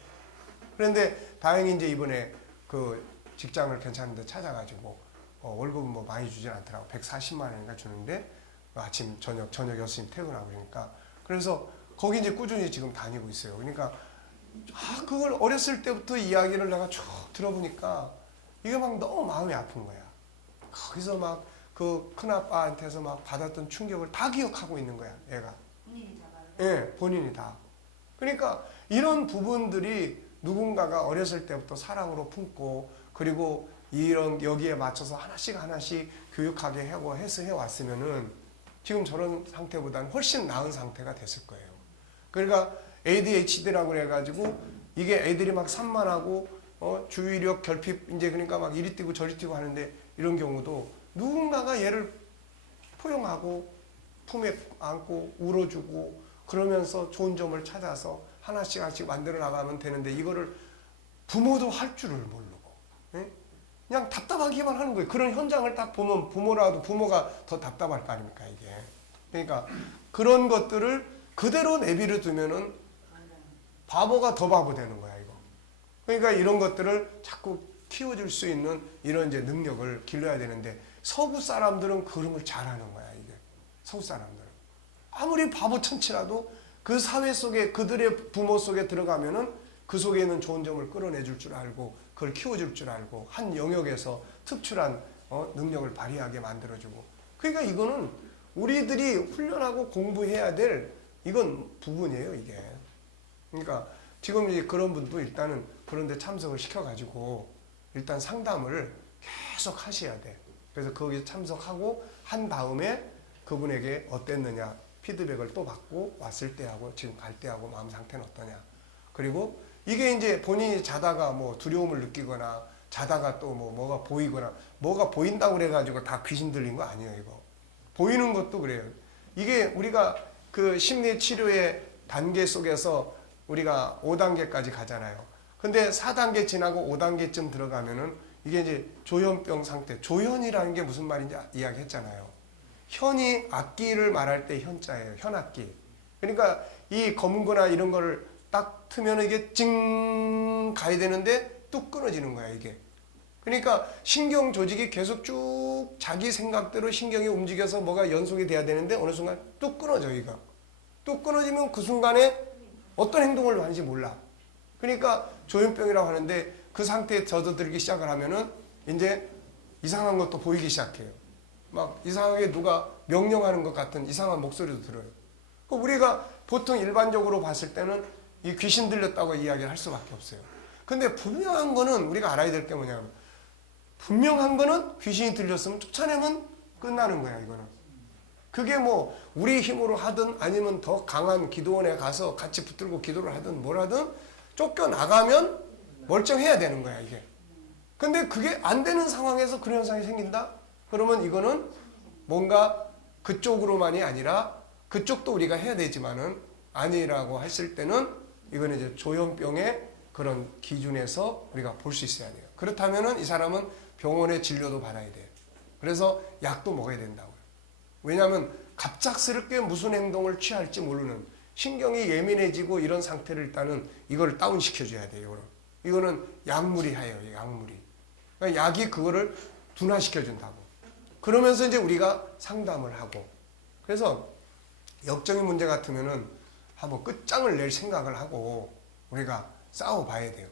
그런데 다행히 이제 이번에 그 직장을 괜찮은 데 찾아가지고 월급은 뭐 많이 주진 않더라고. 140만 원인가 주는데 아침, 저녁 6시 퇴근하고 그러니까. 그래서 거기 이제 꾸준히 지금 다니고 있어요. 그러니까 그걸 어렸을 때부터 이야기를 내가 쭉 들어보니까 이게 막 너무 마음이 아픈 거야. 거기서 막 그 큰아빠한테서 막 받았던 충격을 다 기억하고 있는 거야, 얘가. 본인이 다 말해. 예, 본인이 다. 그러니까 이런 부분들이 누군가가 어렸을 때부터 사랑으로 품고 그리고 이런 여기에 맞춰서 하나씩 교육하게 하고 해서 해왔으면은 지금 저런 상태보다는 훨씬 나은 상태가 됐을 거예요. 그러니까 ADHD라고 그래가지고 이게 애들이 막 산만하고 주의력 결핍 이제 그러니까 막 이리 뛰고 저리 뛰고 하는데 이런 경우도 누군가가 얘를 포용하고 품에 안고 울어주고 그러면서 좋은 점을 찾아서 하나씩 만들어 나가면 되는데 이거를 부모도 할 줄을 모르고 예? 그냥 답답하기만 하는 거예요. 그런 현장을 딱 보면 부모가 더 답답할 거 아닙니까, 이게. 그러니까 그런 것들을 그대로 내비려 두면은 바보가 더 바보 되는 거야, 이거. 그러니까 이런 것들을 자꾸 키워줄 수 있는 이런 이제 능력을 길러야 되는데 서구 사람들은 그런 걸 잘하는 거야, 이게. 서구 사람들은. 아무리 바보 천치라도 그 사회 속에 그들의 부모 속에 들어가면은 그 속에 있는 좋은 점을 끌어내줄 줄 알고 그걸 키워줄 줄 알고 한 영역에서 특출한 능력을 발휘하게 만들어주고. 그러니까 이거는 우리들이 훈련하고 공부해야 될 이건 부분이에요, 이게. 그러니까 지금 이제 그런 분도 일단은 그런 데 참석을 시켜가지고 일단 상담을 계속 하셔야 돼. 그래서 거기에 참석하고 한 다음에 그분에게 어땠느냐 피드백을 또 받고 왔을 때하고 지금 갈 때하고 마음 상태는 어떠냐. 그리고 이게 이제 본인이 자다가 뭐 두려움을 느끼거나 자다가 또 뭐가 보이거나 뭐가 보인다고 그래가지고 다 귀신 들린 거 아니에요, 이거. 보이는 것도 그래요. 이게 우리가 그 심리 치료의 단계 속에서 우리가 5단계까지 가잖아요. 근데 4단계 지나고 5단계쯤 들어가면은 이게 이제 조현병 상태. 조현이라는 게 무슨 말인지 이야기했잖아요. 현이 악기를 말할 때 현자예요. 현악기. 그러니까 이 검거나 이런 거를 딱 트면 이게 찡 가야 되는데 뚝 끊어지는 거야, 이게. 그러니까 신경 조직이 계속 쭉 자기 생각대로 신경이 움직여서 뭐가 연속이 돼야 되는데 어느 순간 뚝 끊어져, 이거. 뚝 끊어지면 그 순간에 어떤 행동을 하는지 몰라. 그러니까 조현병이라고 하는데 그 상태에 젖어들기 시작을 하면은 이제 이상한 것도 보이기 시작해요. 막 이상하게 누가 명령하는 것 같은 이상한 목소리도 들어요. 우리가 보통 일반적으로 봤을 때는 이 귀신 들렸다고 이야기를 할 수밖에 없어요. 근데 분명한 거는 우리가 알아야 될 게 뭐냐면 분명한 거는 귀신이 들렸으면 쫓아내면 끝나는 거야, 이거는. 그게 뭐 우리 힘으로 하든 아니면 더 강한 기도원에 가서 같이 붙들고 기도를 하든 뭘 하든 쫓겨나가면 멀쩡해야 되는 거야, 이게. 근데 그게 안 되는 상황에서 그런 현상이 생긴다? 그러면 이거는 뭔가 그쪽으로만이 아니라 그쪽도 우리가 해야 되지만은 아니라고 했을 때는 이거는 이제 조현병의 그런 기준에서 우리가 볼 수 있어야 돼요. 그렇다면은 이 사람은 병원의 진료도 받아야 돼요. 그래서 약도 먹어야 된다고요. 왜냐하면 갑작스럽게 무슨 행동을 취할지 모르는 신경이 예민해지고 이런 상태를 일단은 이걸 다운시켜줘야 돼요. 이거는 약물이에요, 약물이. 그러니까 약이 그거를 둔화시켜준다고. 그러면서 이제 우리가 상담을 하고. 그래서 역적인 문제 같으면은 한번 끝장을 낼 생각을 하고 우리가 싸워봐야 돼요.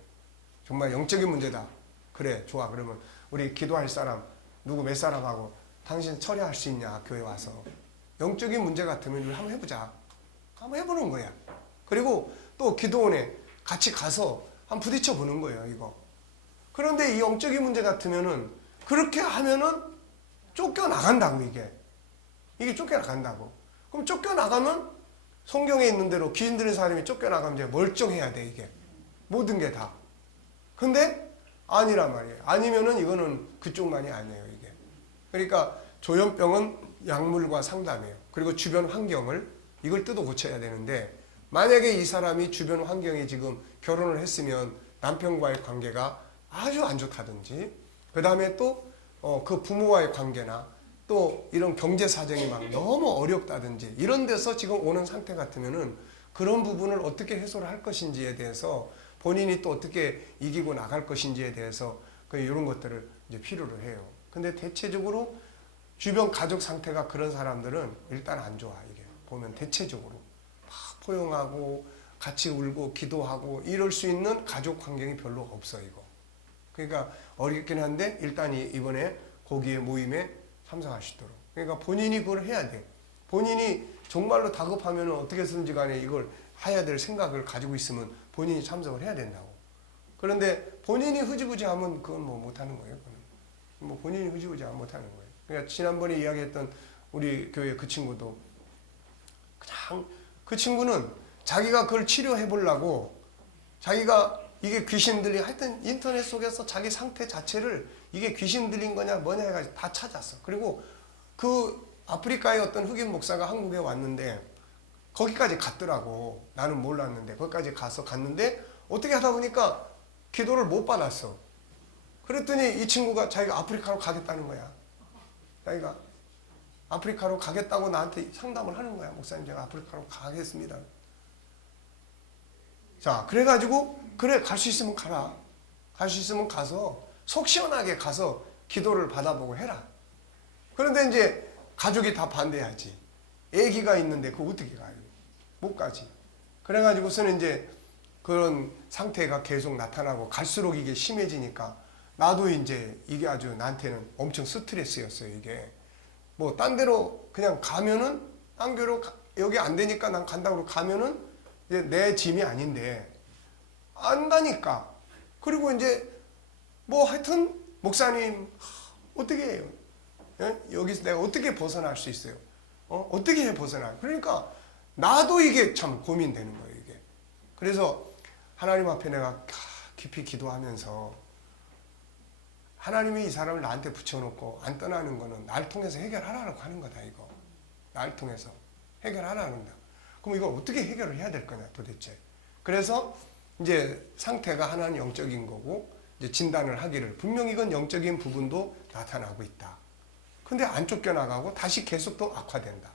정말 영적인 문제다. 그래, 좋아. 그러면 우리 기도할 사람 누구 몇 사람하고 당신 처리할 수 있냐, 교회 와서. 영적인 문제 같으면 우리 한번 해보자. 한번 해보는 거야. 그리고 또 기도원에 같이 가서 한번 부딪혀 보는 거예요, 이거. 그런데 이 영적인 문제 같으면은 그렇게 하면은 쫓겨나간다고, 이게 쫓겨나간다고. 그럼 쫓겨나가면 성경에 있는 대로 귀신 들린 사람이 쫓겨나가면 이제 멀쩡해야 돼, 이게. 모든 게 다. 근데 아니란 말이에요. 아니면은 이거는 그쪽만이 아니에요, 이게. 그러니까 조현병은 약물과 상담이에요. 그리고 주변 환경을 이걸 뜯어 고쳐야 되는데, 만약에 이 사람이 주변 환경이 지금 결혼을 했으면 남편과의 관계가 아주 안 좋다든지, 그 다음에 또 그 부모와의 관계나 또 이런 경제 사정이 막 너무 어렵다든지 이런 데서 지금 오는 상태 같으면은 그런 부분을 어떻게 해소를 할 것인지에 대해서 본인이 또 어떻게 이기고 나갈 것인지에 대해서 이런 것들을 이제 필요로 해요. 근데 대체적으로 주변 가족 상태가 그런 사람들은 일단 안 좋아, 이게. 보면 대체적으로. 막 포용하고 같이 울고 기도하고 이럴 수 있는 가족 환경이 별로 없어, 이거. 그러니까 어렵긴 한데 일단 이번에 거기에 모임에 참석하시도록. 그러니까 본인이 그걸 해야 돼. 본인이 정말로 다급하면 어떻게 해서든지 간에 이걸 해야 될 생각을 가지고 있으면 본인이 참석을 해야 된다고. 그런데 본인이 흐지부지하면 그건 뭐 못하는 거예요. 그건. 뭐 본인이 흐지부지하면 못하는 거예요. 그러니까 지난번에 이야기했던 우리 교회 그 친구도 그냥 그 친구는 자기가 그걸 치료해 보려고 자기가 이게 귀신 들린 하여튼 인터넷 속에서 자기 상태 자체를 이게 귀신 들린 거냐 뭐냐 해가지고 다 찾았어. 그리고 그 아프리카의 어떤 흑인 목사가 한국에 왔는데 거기까지 갔더라고. 나는 몰랐는데 거기까지 갔는데 어떻게 하다 보니까 기도를 못 받았어. 그랬더니 이 친구가 자기가 아프리카로 가겠다는 거야. 자기가 아프리카로 가겠다고 나한테 상담을 하는 거야. 목사님, 제가 아프리카로 가겠습니다. 자, 그래가지고 그래, 갈 수 있으면 가라. 갈 수 있으면 가서 속 시원하게 가서 기도를 받아보고 해라. 그런데 이제 가족이 다 반대하지. 애기가 있는데 그거 어떻게 가요? 못 가지. 그래가지고서는 이제 그런 상태가 계속 나타나고 갈수록 이게 심해지니까 나도 이제 이게 아주 나한테는 엄청 스트레스였어요, 이게. 뭐 딴 데로 그냥 가면은 딴 교로 여기 안 되니까 난 간다고 가면은 이제 내 짐이 아닌데 안 가니까. 그리고 이제 뭐 하여튼 목사님 어떻게 해요? 예? 여기서 내가 어떻게 벗어날 수 있어요? 어떻게 해 벗어나? 그러니까 나도 이게 참 고민되는 거예요, 이게. 그래서 하나님 앞에 내가 깊이 기도하면서 하나님이 이 사람을 나한테 붙여놓고 안 떠나는 거는 날 통해서 해결하라고 하는 거다, 이거. 날 통해서 해결하라는 거다. 그럼 이걸 어떻게 해결을 해야 될 거냐, 도대체. 그래서 이제 상태가 하나는 영적인 거고 이제 진단을 하기를 분명히 이건 영적인 부분도 나타나고 있다. 근데 안 쫓겨나가고 다시 계속 또 악화된다.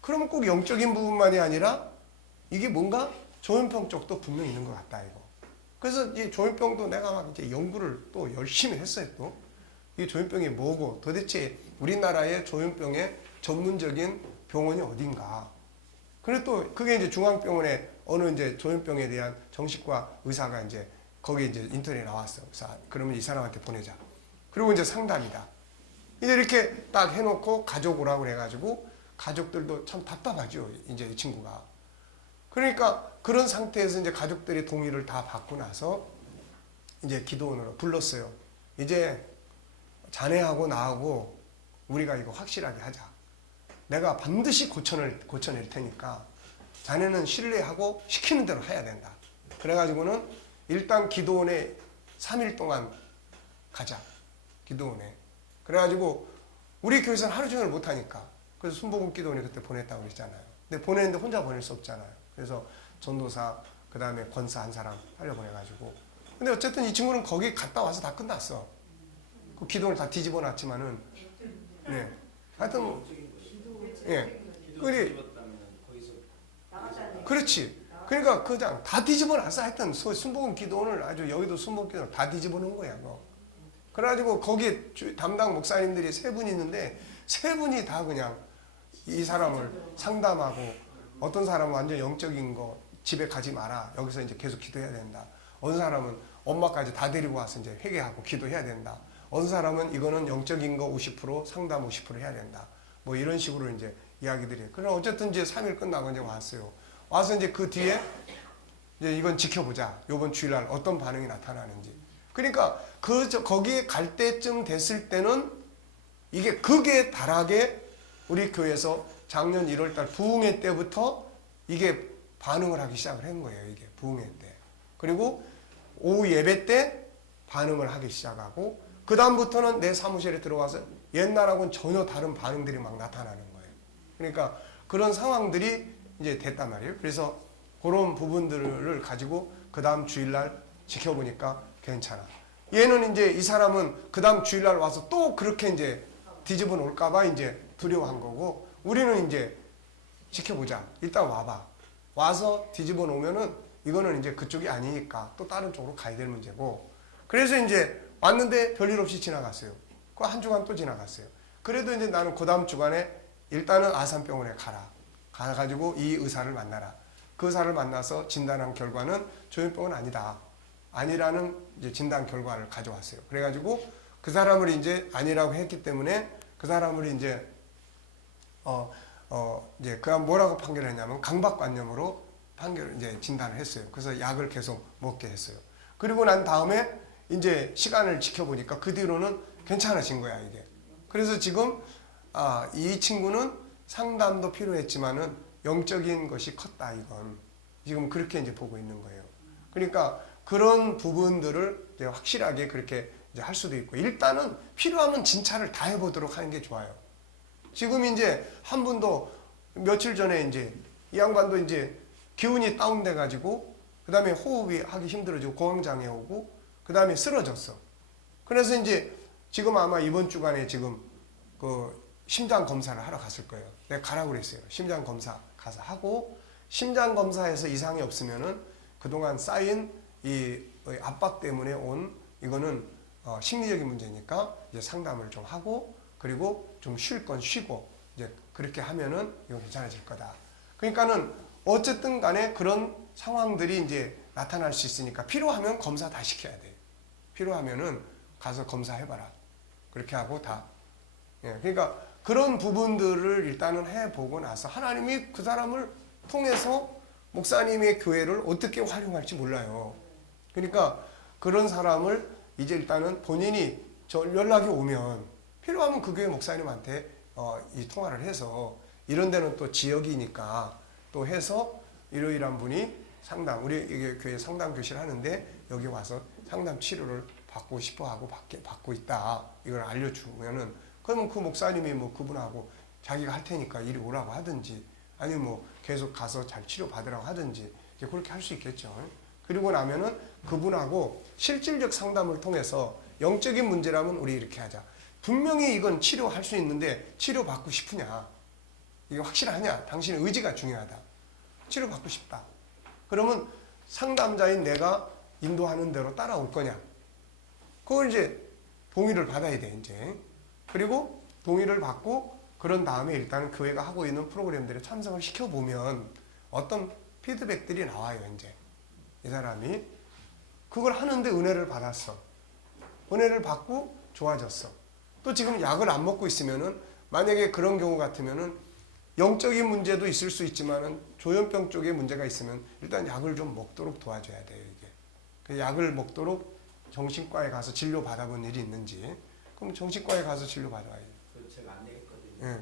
그러면 꼭 영적인 부분만이 아니라 이게 뭔가 조현병 쪽도 분명히 있는 것 같다, 이거. 그래서 이 조현병도 내가 막 이제 연구를 또 열심히 했어요, 또. 이 조현병이 뭐고 도대체 우리나라의 조현병의 전문적인 병원이 어딘가. 그래 또 그게 이제 중앙병원에 어느 이제 조현병에 대한 정신과 의사가 이제 거기 이제 인터넷에 나왔어. 그러면 이 사람한테 보내자. 그리고 이제 상담이다. 이제 이렇게 딱 해놓고 가족 오라고 그래가지고 가족들도 참 답답하죠, 이제 이 친구가. 그러니까 그런 상태에서 이제 가족들이 동의를 다 받고 나서 이제 기도원으로 불렀어요. 이제 자네하고 나하고 우리가 이거 확실하게 하자. 내가 반드시 고쳐낼 테니까 자네는 신뢰하고 시키는 대로 해야 된다. 그래가지고는 일단 기도원에 3일 동안 가자. 기도원에. 그래가지고 우리 교회에서는 하루 종일 못하니까 그래서 순복음 기도원에 그때 보냈다고 그랬잖아요. 근데 보냈는데 혼자 보낼 수 없잖아요. 그래서 전도사 그 다음에 권사 한 사람 살려보내가지고. 근데 어쨌든 이 친구는 거기 갔다 와서 다 끝났어. 그 기도원을 다 뒤집어 놨지만은 네. 하여튼 뭐 예. 그렇지. 그러니까 그냥 다 뒤집어 놨어. 하여튼 순복음 기도원을 아주 여기도 순복음 기도원을 다 뒤집어 놓은 거야. 뭐. 그래가지고 거기에 담당 목사님들이 3분이 있는데 3분이 다 그냥 이 사람을 상담하고 어떤 사람은 완전 영적인 거 집에 가지 마라. 여기서 이제 계속 기도해야 된다. 어떤 사람은 엄마까지 다 데리고 와서 이제 회개하고 기도해야 된다. 어떤 사람은 이거는 영적인 거 50% 상담 50% 해야 된다. 뭐 이런 식으로 이제 이야기들이. 그럼 어쨌든 이제 3일 끝나고 이제 왔어요. 와서 이제 그 뒤에 이제 이건 지켜보자. 요번 주일날 어떤 반응이 나타나는지. 그러니까 거기에 갈 때쯤 됐을 때는 이게 극에 달하게 우리 교회에서 작년 1월달 부흥회 때부터 이게 반응을 하기 시작을 한 거예요. 이게 부흥회 때. 그리고 오후 예배 때 반응을 하기 시작하고 그 다음부터는 내 사무실에 들어가서 옛날하고는 전혀 다른 반응들이 막 나타나는 거예요. 그러니까 그런 상황들이 이제 됐단 말이에요. 그래서 그런 부분들을 가지고 그 다음 주일날 지켜보니까 괜찮아. 얘는 이제 이 사람은 그 다음 주일날 와서 또 그렇게 이제 뒤집어 놓을까봐 이제 두려워한 거고 우리는 이제 지켜보자. 일단 와봐. 와서 뒤집어 놓으면은 이거는 이제 그쪽이 아니니까 또 다른 쪽으로 가야 될 문제고. 그래서 이제 왔는데 별일 없이 지나갔어요. 그 한 주간 또 지나갔어요. 그래도 이제 나는 그 다음 주간에 일단은 아산병원에 가라. 가가지고 이 의사를 만나라. 그 의사를 만나서 진단한 결과는 조현병은 아니다. 아니라는 이제 진단 결과를 가져왔어요. 그래가지고 그 사람을 이제 아니라고 했기 때문에 그 사람을 이제 이제 그 뭐라고 판결했냐면 강박관념으로 이제 진단을 했어요. 그래서 약을 계속 먹게 했어요. 그리고 난 다음에 이제 시간을 지켜보니까 그 뒤로는 괜찮아진 거야, 이게. 그래서 지금 이 친구는 상담도 필요했지만은 영적인 것이 컸다, 이건. 지금 그렇게 이제 보고 있는 거예요. 그러니까 그런 부분들을 이제 확실하게 그렇게 이제 할 수도 있고, 일단은 필요하면 진찰을 다 해보도록 하는 게 좋아요. 지금 이제 한 분도 며칠 전에 이제 이 양반도 이제 기운이 다운돼가지고, 그 다음에 호흡이 하기 힘들어지고 공황장애 오고, 그 다음에 쓰러졌어. 그래서 이제 지금 아마 이번 주간에 지금 그 심장 검사를 하러 갔을 거예요. 내가 가라고 그랬어요. 심장 검사 가서 하고, 심장 검사에서 이상이 없으면은 그동안 쌓인 이 압박 때문에 온 이거는 심리적인 문제니까 이제 상담을 좀 하고, 그리고 좀 쉴 건 쉬고, 이제 그렇게 하면은 이거 괜찮아질 거다. 그러니까는 어쨌든 간에 그런 상황들이 이제 나타날 수 있으니까 필요하면 검사 다 시켜야 돼. 필요하면은 가서 검사해봐라. 그렇게 하고 다. 예, 그러니까 그런 부분들을 일단은 해보고 나서 하나님이 그 사람을 통해서 목사님의 교회를 어떻게 활용할지 몰라요. 그러니까 그런 사람을 이제 일단은 본인이 연락이 오면 필요하면 그 교회 목사님한테 이 통화를 해서 이런 데는 또 지역이니까 또 해서 이러이러한 분이 상담, 우리 이게 교회 상담 교실 하는데 여기 와서 상담 치료를 받고 싶어 하고 받고 있다. 이걸 알려주면은 그러면 그 목사님이 뭐 그분하고 자기가 할 테니까 이리 오라고 하든지 아니면 뭐 계속 가서 잘 치료 받으라고 하든지 이제 그렇게 할 수 있겠죠. 그리고 나면은 그분하고 실질적 상담을 통해서 영적인 문제라면 우리 이렇게 하자. 분명히 이건 치료할 수 있는데 치료받고 싶으냐? 이게 확실하냐? 당신의 의지가 중요하다. 치료받고 싶다. 그러면 상담자인 내가 인도하는 대로 따라올 거냐? 그걸 이제 동의를 받아야 돼, 이제. 그리고 동의를 받고 그런 다음에 일단은 교회가 하고 있는 프로그램들에 참석을 시켜보면 어떤 피드백들이 나와요, 이제. 이 사람이 그걸 하는데 은혜를 받았어. 은혜를 받고 좋아졌어. 또 지금 약을 안 먹고 있으면은 만약에 그런 경우 같으면은 영적인 문제도 있을 수 있지만은 조현병 쪽에 문제가 있으면 일단 약을 좀 먹도록 도와줘야 돼요, 이게. 그 약을 먹도록 정신과에 가서 진료 받아본 일이 있는지, 그럼 정신과에 가서 진료 받아와요. 그 제가 안내했거든요. 예.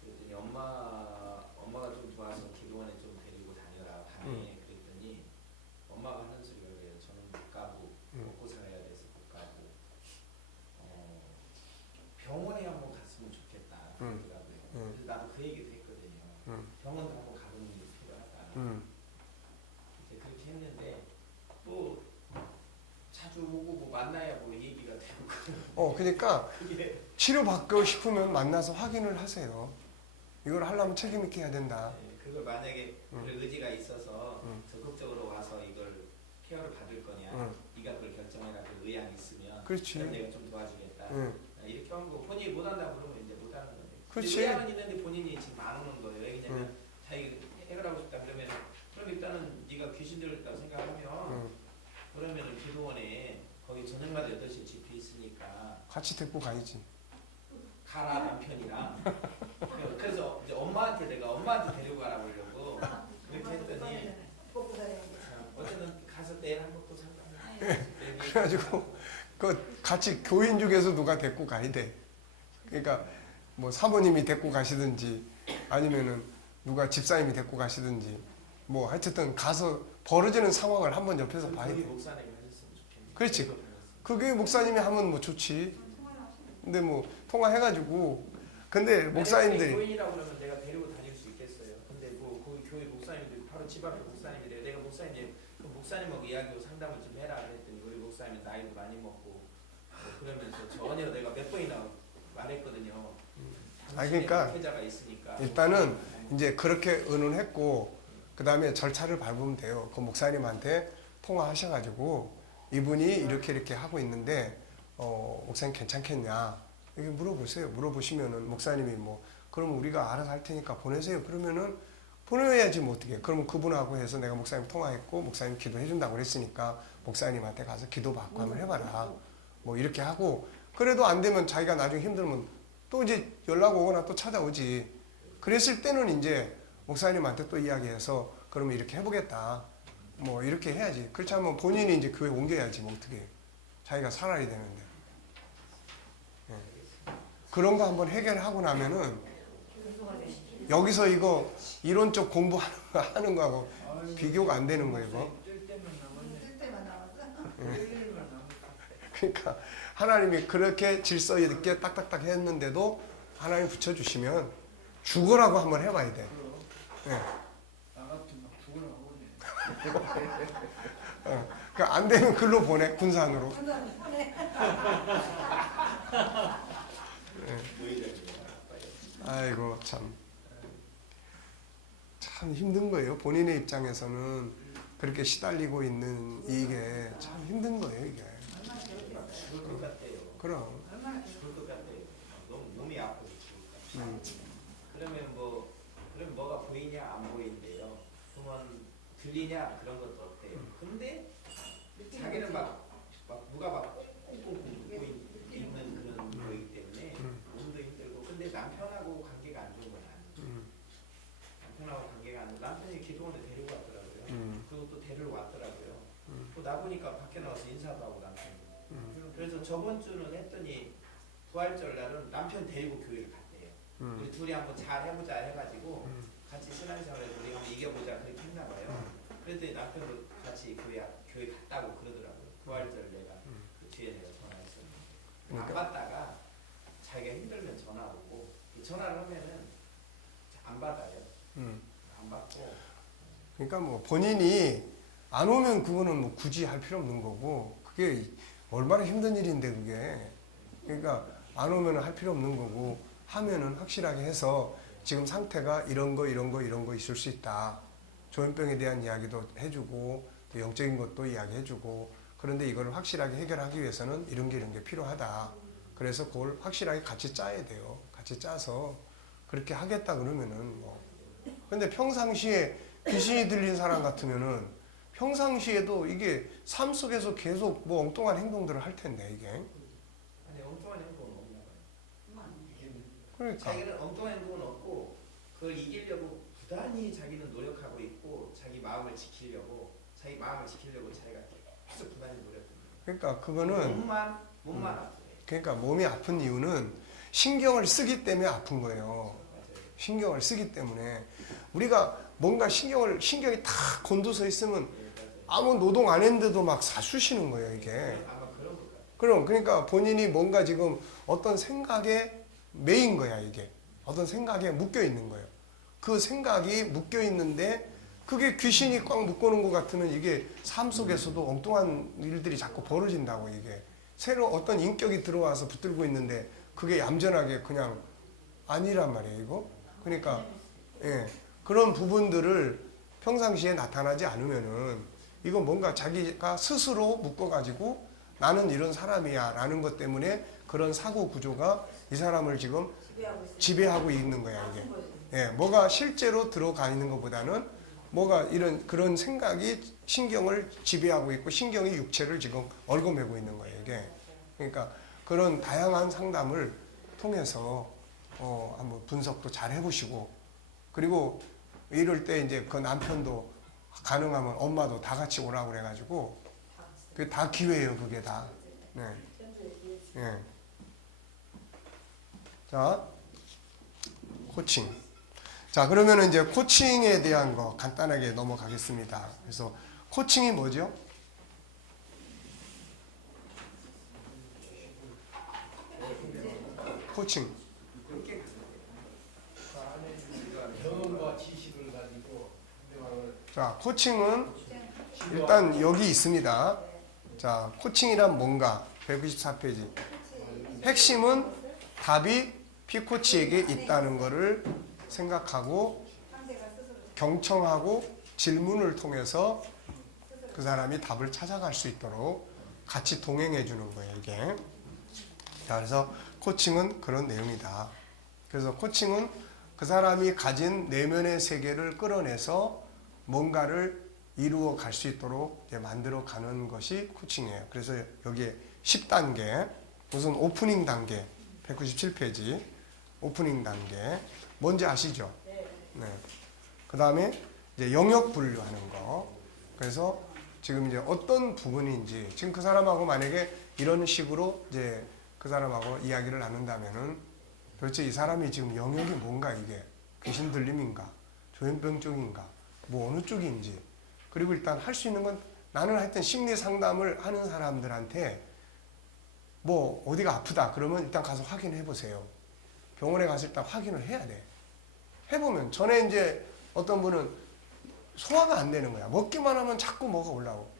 그랬더니 엄마가 좀 좋아서 기도원에 좀 데리고 다녀라 밤에 그랬더니 엄마가 하는 소리가 그래요. 저는 못 가고 먹고 살아야 돼서 못 가고 병원에 한번 갔으면 좋겠다 그러더라고요. 그래서 나도 그 얘기도 했거든요. 병원도 한번 가보는 게 필요하다. 이제 그렇게 했는데 또 자주 오고 뭐 만나야 뭐 얘기가 되고. 그러니까 그게 치료받고 싶으면 만나서 확인을 하세요. 이걸 하려면 책임 있게 해야 된다. 네, 그걸 만약에 그럴 의지가 있어서 적극적으로 와서 이걸 케어를 받을 거냐, 네가 그걸 결정해라 그 의향이 있으면 그렇지. 그럼 내가 좀 도와주겠다. 이렇게 하는 거 본인이 못한다 그러면 이제 못하는 건데. 그렇지. 의향은 있는데 본인이 지금 안 오는 거예요. 왜냐면 자기 해결하고 싶다 그러면 그럼 일단은 네가 귀신 들었다고 생각하면 그러면은 기도원에 거기 저녁마다 8시에 집회 있으니까 같이 데리고 가야지. 가라 남편이랑. 그래서 이제 엄마한테 데리고 가라 보려고 그렇게 했더니 어쨌든 가서 내일 한 것도 상관없어. 그래가지고 그 같이 교인 중에서 누가 데리고 가야 돼. 그러니까 뭐 사모님이 데리고 가시든지 아니면은 누가 집사님이 데리고 가시든지 뭐 하여튼 가서 벌어지는 상황을 한번 옆에서 봐야 거기 돼. 목사님이 하셨으면 좋겠네. 그렇지. 그게 목사님이 하면 뭐 좋지. 근데 뭐 통화해가지고 근데 목사님들이 교인이라고 그러면 내가 데리고 다닐 수 있겠어요. 근데 뭐 거기 교회 목사님들 바로 집 앞에 목사님이래요. 내가 목사님 그 목사님하고 이야기하고 상담을 좀 해라 그랬더니 우리 목사님은 나이도 많이 먹고 뭐 그러면서 전혀 내가 몇 번이나 말했거든요. 아니, 그러니까 피해자가 있으니까 일단은 이제 그렇게 의논했고 그 다음에 절차를 밟으면 돼요. 그 목사님한테 통화하셔가지고 이분이 이렇게 하고 있는데 목사님 괜찮겠냐 이렇게 물어보세요. 물어보시면은 목사님이 뭐 그러면 우리가 알아서 할 테니까 보내세요. 그러면은 보내야지 뭐 어떻게. 그러면 그분하고 해서 내가 목사님 통화했고 목사님 기도해 준다고 그랬으니까 목사님한테 가서 기도받고 한번 해봐라. 뭐 이렇게 하고 그래도 안 되면 자기가 나중에 힘들면 또 이제 연락 오거나 또 찾아오지. 그랬을 때는 이제 목사님한테 또 이야기해서 그러면 이렇게 해보겠다. 뭐 이렇게 해야지. 그렇지 않으면 본인이 이제 교회 옮겨야지 뭐 어떻게. 자기가 살아야 되는데. 예. 그런 거 한번 해결하고 나면은 여기서 이거 이론적 공부하는 거하고 비교가 안 되는 거예요. 이거. 그러니까 하나님이 그렇게 질서 있게 딱딱딱 했는데도 하나님 붙여주시면 죽으라고 한번 해봐야 돼. 예. 그러니까 안 되면 글로 보내 군산으로. 예. 아이고 참 힘든 거예요. 본인의 입장에서는 그렇게 시달리고 있는 이게 참 힘든 거예요 이게. 죽을 것 같아요. 그럼. 죽을 것 같아요. 너무 몸이 아프고 죽을 것 같아요. 그러면 뭐가 보이냐 안 보이는데요. 그러면 들리냐 그런 것도 없대요. 근데 자기는 막 누가 막 꽁꽁 굶고 있는 그런 거이기 때문에 몸도 힘들고 근데 남편하고 관계가 안 좋은 건 아니에요. 남편하고 관계가 안 좋은 남편이 기도원에 데리고 왔더라고요. 그리고 또 데리러 왔더라고요. 또 나 보니까 밖에 나와서 인사도 하고 남편이. 그래서 저번 주는 했더니 부활절 날은 남편 데리고 교회를 갔대요. 우리 둘이 한번 잘 해보자 해가지고 같이 신앙생활에서 우리 한번 이겨보자 그렇게 했나 봐요. 그랬더니 남편도 같이 교회 갔다고 그러더라고요. 부활절 내가 그 뒤에 내가 전화했었는데 안 받다가 자기가 힘들면 전화 오고 전화를 하면은 안 받아요. 안 받고. 그러니까 뭐 본인이 안 오면 그거는 뭐 굳이 할 필요 없는 거고 그게 얼마나 힘든 일인데 그게. 그러니까 안 오면 할 필요 없는 거고 하면은 확실하게 해서 지금 상태가 이런 거 있을 수 있다. 조현병에 대한 이야기도 해주고 또 영적인 것도 이야기해주고 그런데 이걸 확실하게 해결하기 위해서는 이런 게 필요하다. 그래서 그걸 확실하게 같이 짜야 돼요. 같이 짜서 그렇게 하겠다 그러면은 뭐. 근데 평상시에 귀신이 들린 사람 같으면은 평상시에도 이게 삶 속에서 계속 뭐 엉뚱한 행동들을 할 텐데 이게. 아니 엉뚱한 행동은 없나 봐요. 그러니까. 자기는 엉뚱한 행동은 없고 그걸 이기려고 부단히 자기는 노력하고 있고 자기 마음을 지키려고 자기가 계속 부단히 노력합니다. 그러니까 그거는 몸만 아프네. 그러니까 몸이 아픈 이유는 신경을 쓰기 때문에 아픈 거예요. 신경을 쓰기 때문에 우리가 뭔가 신경이 다 곤두서 있으면 아무 노동 안 했는데도 막 사쑤시는 거예요 이게. 아마 그런 것 같아요. 그러니까 본인이 뭔가 지금 어떤 생각에 매인 거야 이게. 어떤 생각에 묶여 있는 거예요. 그 생각이 묶여 있는데 그게 귀신이 꽉 묶어놓은 것 같으면 이게 삶 속에서도 엉뚱한 일들이 자꾸 벌어진다고 이게. 새로 어떤 인격이 들어와서 붙들고 있는데 그게 얌전하게 그냥 아니란 말이에요 이거. 그러니까 예, 그런 부분들을 평상시에 나타나지 않으면은 이건 뭔가 자기가 스스로 묶어가지고 나는 이런 사람이야 라는 것 때문에 그런 사고 구조가 이 사람을 지금 지배하고 있는 거야 이게. 예, 뭐가 실제로 들어가 있는 것보다는 뭐가 이런 그런 생각이 신경을 지배하고 있고 신경이 육체를 지금 얽어매고 있는 거예요, 이게. 그러니까 그런 다양한 상담을 통해서 한번 분석도 잘 해보시고, 그리고 이럴 때 이제 그 남편도 가능하면 엄마도 다 같이 오라고 그래가지고 그게 다 기회예요, 그게 다. 네. 예. 자, 코칭. 자, 그러면 이제 코칭에 대한 거 간단하게 넘어가겠습니다. 그래서 코칭이 뭐죠? 코칭. 경험과 지식을 가지고 상대방을 자, 코칭은 일단 여기 있습니다. 자, 코칭이란 뭔가? 194페이지. 핵심은 답이 P코치에게 있다는 것을 생각하고 경청하고 질문을 통해서 그 사람이 답을 찾아갈 수 있도록 같이 동행해 주는 거예요, 이게. 자, 그래서 코칭은 그런 내용이다. 그래서 코칭은 그 사람이 가진 내면의 세계를 끌어내서 뭔가를 이루어 갈 수 있도록 이제 만들어 가는 것이 코칭이에요. 그래서 여기에 10단계, 우선 오프닝 단계, 197페이지, 오프닝 단계. 뭔지 아시죠? 네. 그 다음에 이제 영역 분류하는 거. 그래서 지금 이제 어떤 부분인지, 지금 그 사람하고 만약에 이런 식으로 이제 그 사람하고 이야기를 나눈다면은 도대체 이 사람이 지금 영역이 뭔가, 이게 귀신 들림인가, 조현병 쪽인가, 뭐 어느 쪽인지. 그리고 일단 할 수 있는 건, 나는 하여튼 심리 상담을 하는 사람들한테 뭐 어디가 아프다 그러면 일단 가서 확인해 보세요. 병원에 가서 일단 확인을 해야 돼. 해보면, 전에 이제 어떤 분은 소화가 안 되는 거야. 먹기만 하면 자꾸 뭐가 올라오고.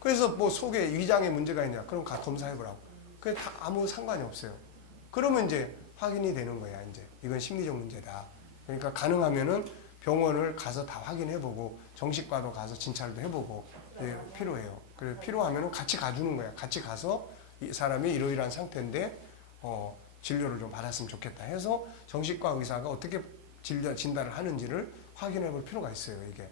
그래서 뭐 속에 위장에 문제가 있냐, 그럼 가 검사해보라고. 그게 다 아무 상관이 없어요. 그러면 이제 확인이 되는 거야. 이제 이건 심리적 문제다. 그러니까 가능하면은 병원을 가서 다 확인해보고 정신과도 가서 진찰도 해보고, 예, 필요해요. 그래서 필요하면은 같이 가주는 거야. 같이 가서 이 사람이 이러이러한 상태인데 진료를 좀 받았으면 좋겠다 해서 정신과 의사가 어떻게 진단을 하는지를 확인해 볼 필요가 있어요, 이게.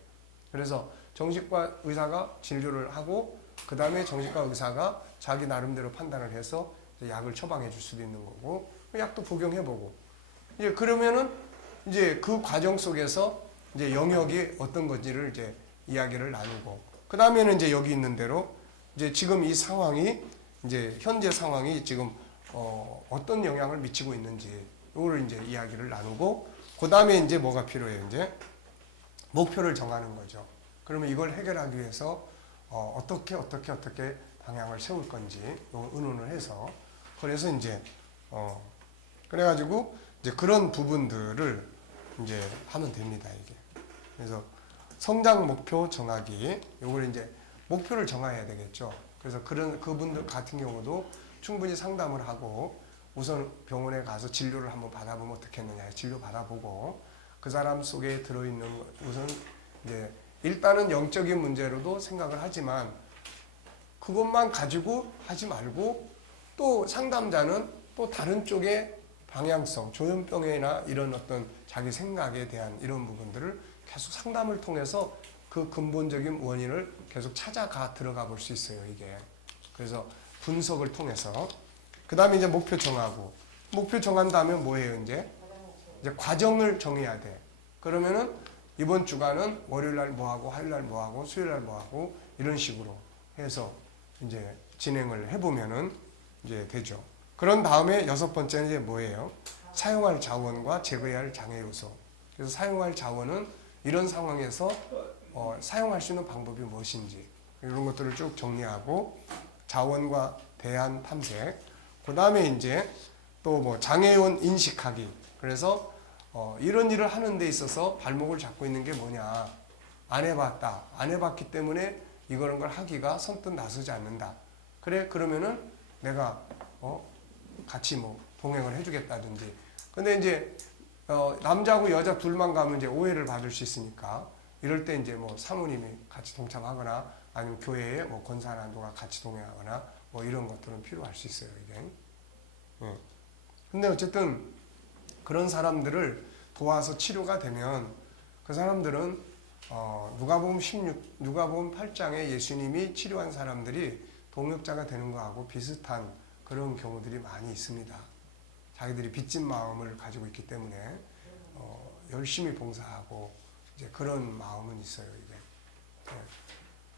그래서 정신과 의사가 진료를 하고 그 다음에 정신과 의사가 자기 나름대로 판단을 해서 약을 처방해 줄 수도 있는 거고, 약도 복용해 보고, 이제 그러면은 이제 그 과정 속에서 이제 영역이 어떤 건지를 이제 이야기를 나누고, 그 다음에는 이제 여기 있는 대로 이제 지금 이 상황이, 이제 현재 상황이 지금 어떤 영향을 미치고 있는지 이거를 이제 이야기를 나누고, 그 다음에 이제 뭐가 필요해요? 이제 목표를 정하는 거죠. 그러면 이걸 해결하기 위해서 어떻게 방향을 세울 건지 의논을 해서, 그래서 이제 그래가지고 이제 그런 부분들을 이제 하면 됩니다, 이게. 그래서 성장 목표 정하기, 요걸 이제 목표를 정해야 되겠죠. 그래서 그분들 같은 경우도 충분히 상담을 하고 우선 병원에 가서 진료를 한번 받아보면 어떻겠느냐, 진료 받아보고 그 사람 속에 들어있는, 우선 이제 일단은 영적인 문제로도 생각을 하지만 그것만 가지고 하지 말고 또 상담자는 또 다른 쪽의 방향성, 조현병이나 이런 어떤 자기 생각에 대한 이런 부분들을 계속 상담을 통해서 그 근본적인 원인을 계속 찾아가 들어가 볼 수 있어요, 이게. 그래서 분석을 통해서. 그 다음에 이제 목표 정하고, 목표 정한 다음에 뭐예요, 이제 과정을 정해야 돼. 그러면은 이번 주간은 월요일날 뭐하고, 화요일날 뭐하고, 수요일날 뭐하고, 이런 식으로 해서 이제 진행을 해보면은 이제 되죠. 그런 다음에 6번째는 이제 뭐예요? 사용할 자원과 제거해야 할 장애 요소. 그래서 사용할 자원은 이런 상황에서 사용할 수 있는 방법이 무엇인지, 이런 것들을 쭉 정리하고, 자원과 대안 탐색. 그 다음에 이제 또 뭐 장애요원 인식하기. 그래서 이런 일을 하는 데 있어서 발목을 잡고 있는 게 뭐냐, 안 해봤다, 안 해봤기 때문에 이런 걸 하기가 선뜻 나서지 않는다. 그래, 그러면은 내가 같이 뭐 동행을 해주겠다든지. 근데 이제 남자하고 여자 둘만 가면 이제 오해를 받을 수 있으니까, 이럴 때 이제 뭐 사모님이 같이 동참하거나 아니면 교회에 뭐 권사나 누가 같이 동행하거나 뭐 이런 것들은 필요할 수 있어요, 이게. 예. 근데 어쨌든 그런 사람들을 도와서 치료가 되면 그 사람들은 누가복음 8장에 예수님이 치료한 사람들이 동역자가 되는 거하고 비슷한 그런 경우들이 많이 있습니다. 자기들이 빚진 마음을 가지고 있기 때문에 열심히 봉사하고 이제 그런 마음은 있어요. 이게. 네.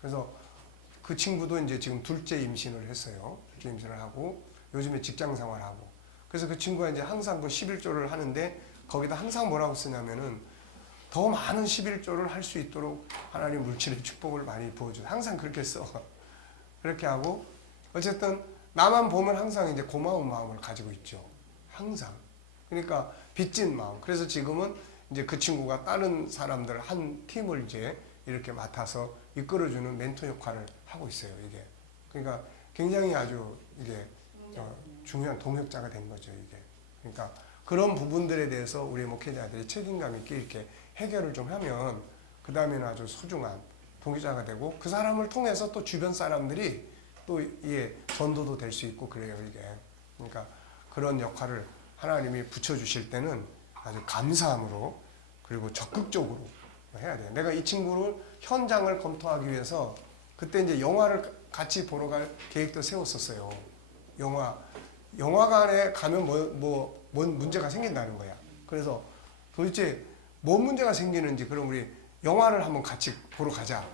그래서 그 친구도 이제 지금 둘째 임신을 했어요. 둘째 임신을 하고 요즘에 직장 생활하고. 그래서 그 친구가 이제 항상 그 11조를 하는데 거기다 항상 뭐라고 쓰냐면은 더 많은 11조를 할 수 있도록 하나님 물질의 축복을 많이 부어줘. 항상 그렇게 써. 그렇게 하고 어쨌든 나만 보면 항상 이제 고마운 마음을 가지고 있죠. 항상. 그러니까 빚진 마음. 그래서 지금은 이제 그 친구가 다른 사람들 한 팀을 이제 이렇게 맡아서 이끌어주는 멘토 역할을 하고 있어요. 이게. 그러니까 굉장히 아주 이게 중요한 동역자가 된 거죠. 이게. 그러니까 그런 부분들에 대해서 우리 목회자들이 책임감 있게 이렇게 해결을 좀 하면 그 다음에는 아주 소중한 동역자가 되고 그 사람을 통해서 또 주변 사람들이 또 이게 전도도 될 수 있고 그래요. 이게. 그러니까 그런 역할을 하나님이 붙여주실 때는 아주 감사함으로 그리고 적극적으로 해야 돼요. 내가 이 친구를 현장을 검토하기 위해서 그때 이제 영화를 같이 보러 갈 계획도 세웠었어요. 영화관에 가면 뭔 문제가 생긴다는 거야. 그래서 도대체 뭔 문제가 생기는지 그럼 우리 영화를 한번 같이 보러 가자.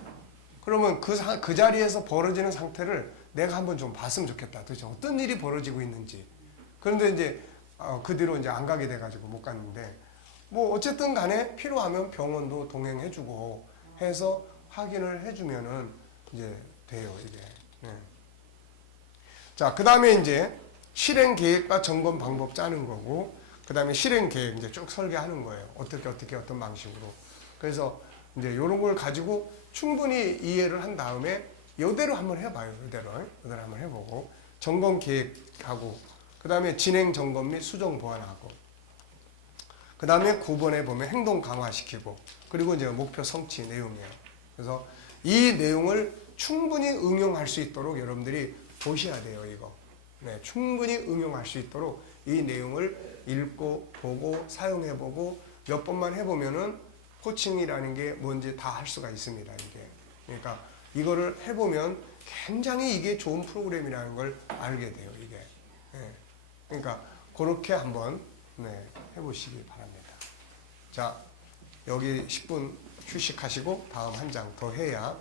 그러면 그 자리에서 벌어지는 상태를 내가 한번 좀 봤으면 좋겠다. 도대체 어떤 일이 벌어지고 있는지. 그런데 이제 그 뒤로 이제 안 가게 돼가지고 못 갔는데 뭐 어쨌든 간에 필요하면 병원도 동행해주고 해서 확인을 해주면은 이제 돼요 이게. 네. 자, 그 다음에 이제 실행 계획과 점검 방법 짜는 거고, 그 다음에 실행 계획 이제 쭉 설계하는 거예요. 어떻게 어떤 방식으로. 그래서 이제 이런 걸 가지고 충분히 이해를 한 다음에 이대로 한번 해봐요. 이대로 한번 해보고 점검 계획하고, 그 다음에 진행 점검 및 수정 보완하고, 그 다음에 9번에 보면 행동 강화시키고, 그리고 이제 목표 성취 내용이에요. 그래서 이 내용을 충분히 응용할 수 있도록 여러분들이 보셔야 돼요. 이거. 네, 충분히 응용할 수 있도록 이 내용을 읽고 보고 사용해보고 몇 번만 해보면은 코칭이라는 게 뭔지 다 할 수가 있습니다. 이게. 그러니까 이거를 해보면 굉장히 이게 좋은 프로그램이라는 걸 알게 돼요. 이게. 네. 그러니까 그렇게 한번 해보시기 바랍니다. 자, 여기 10분 휴식하시고 다음 한 장 더 해야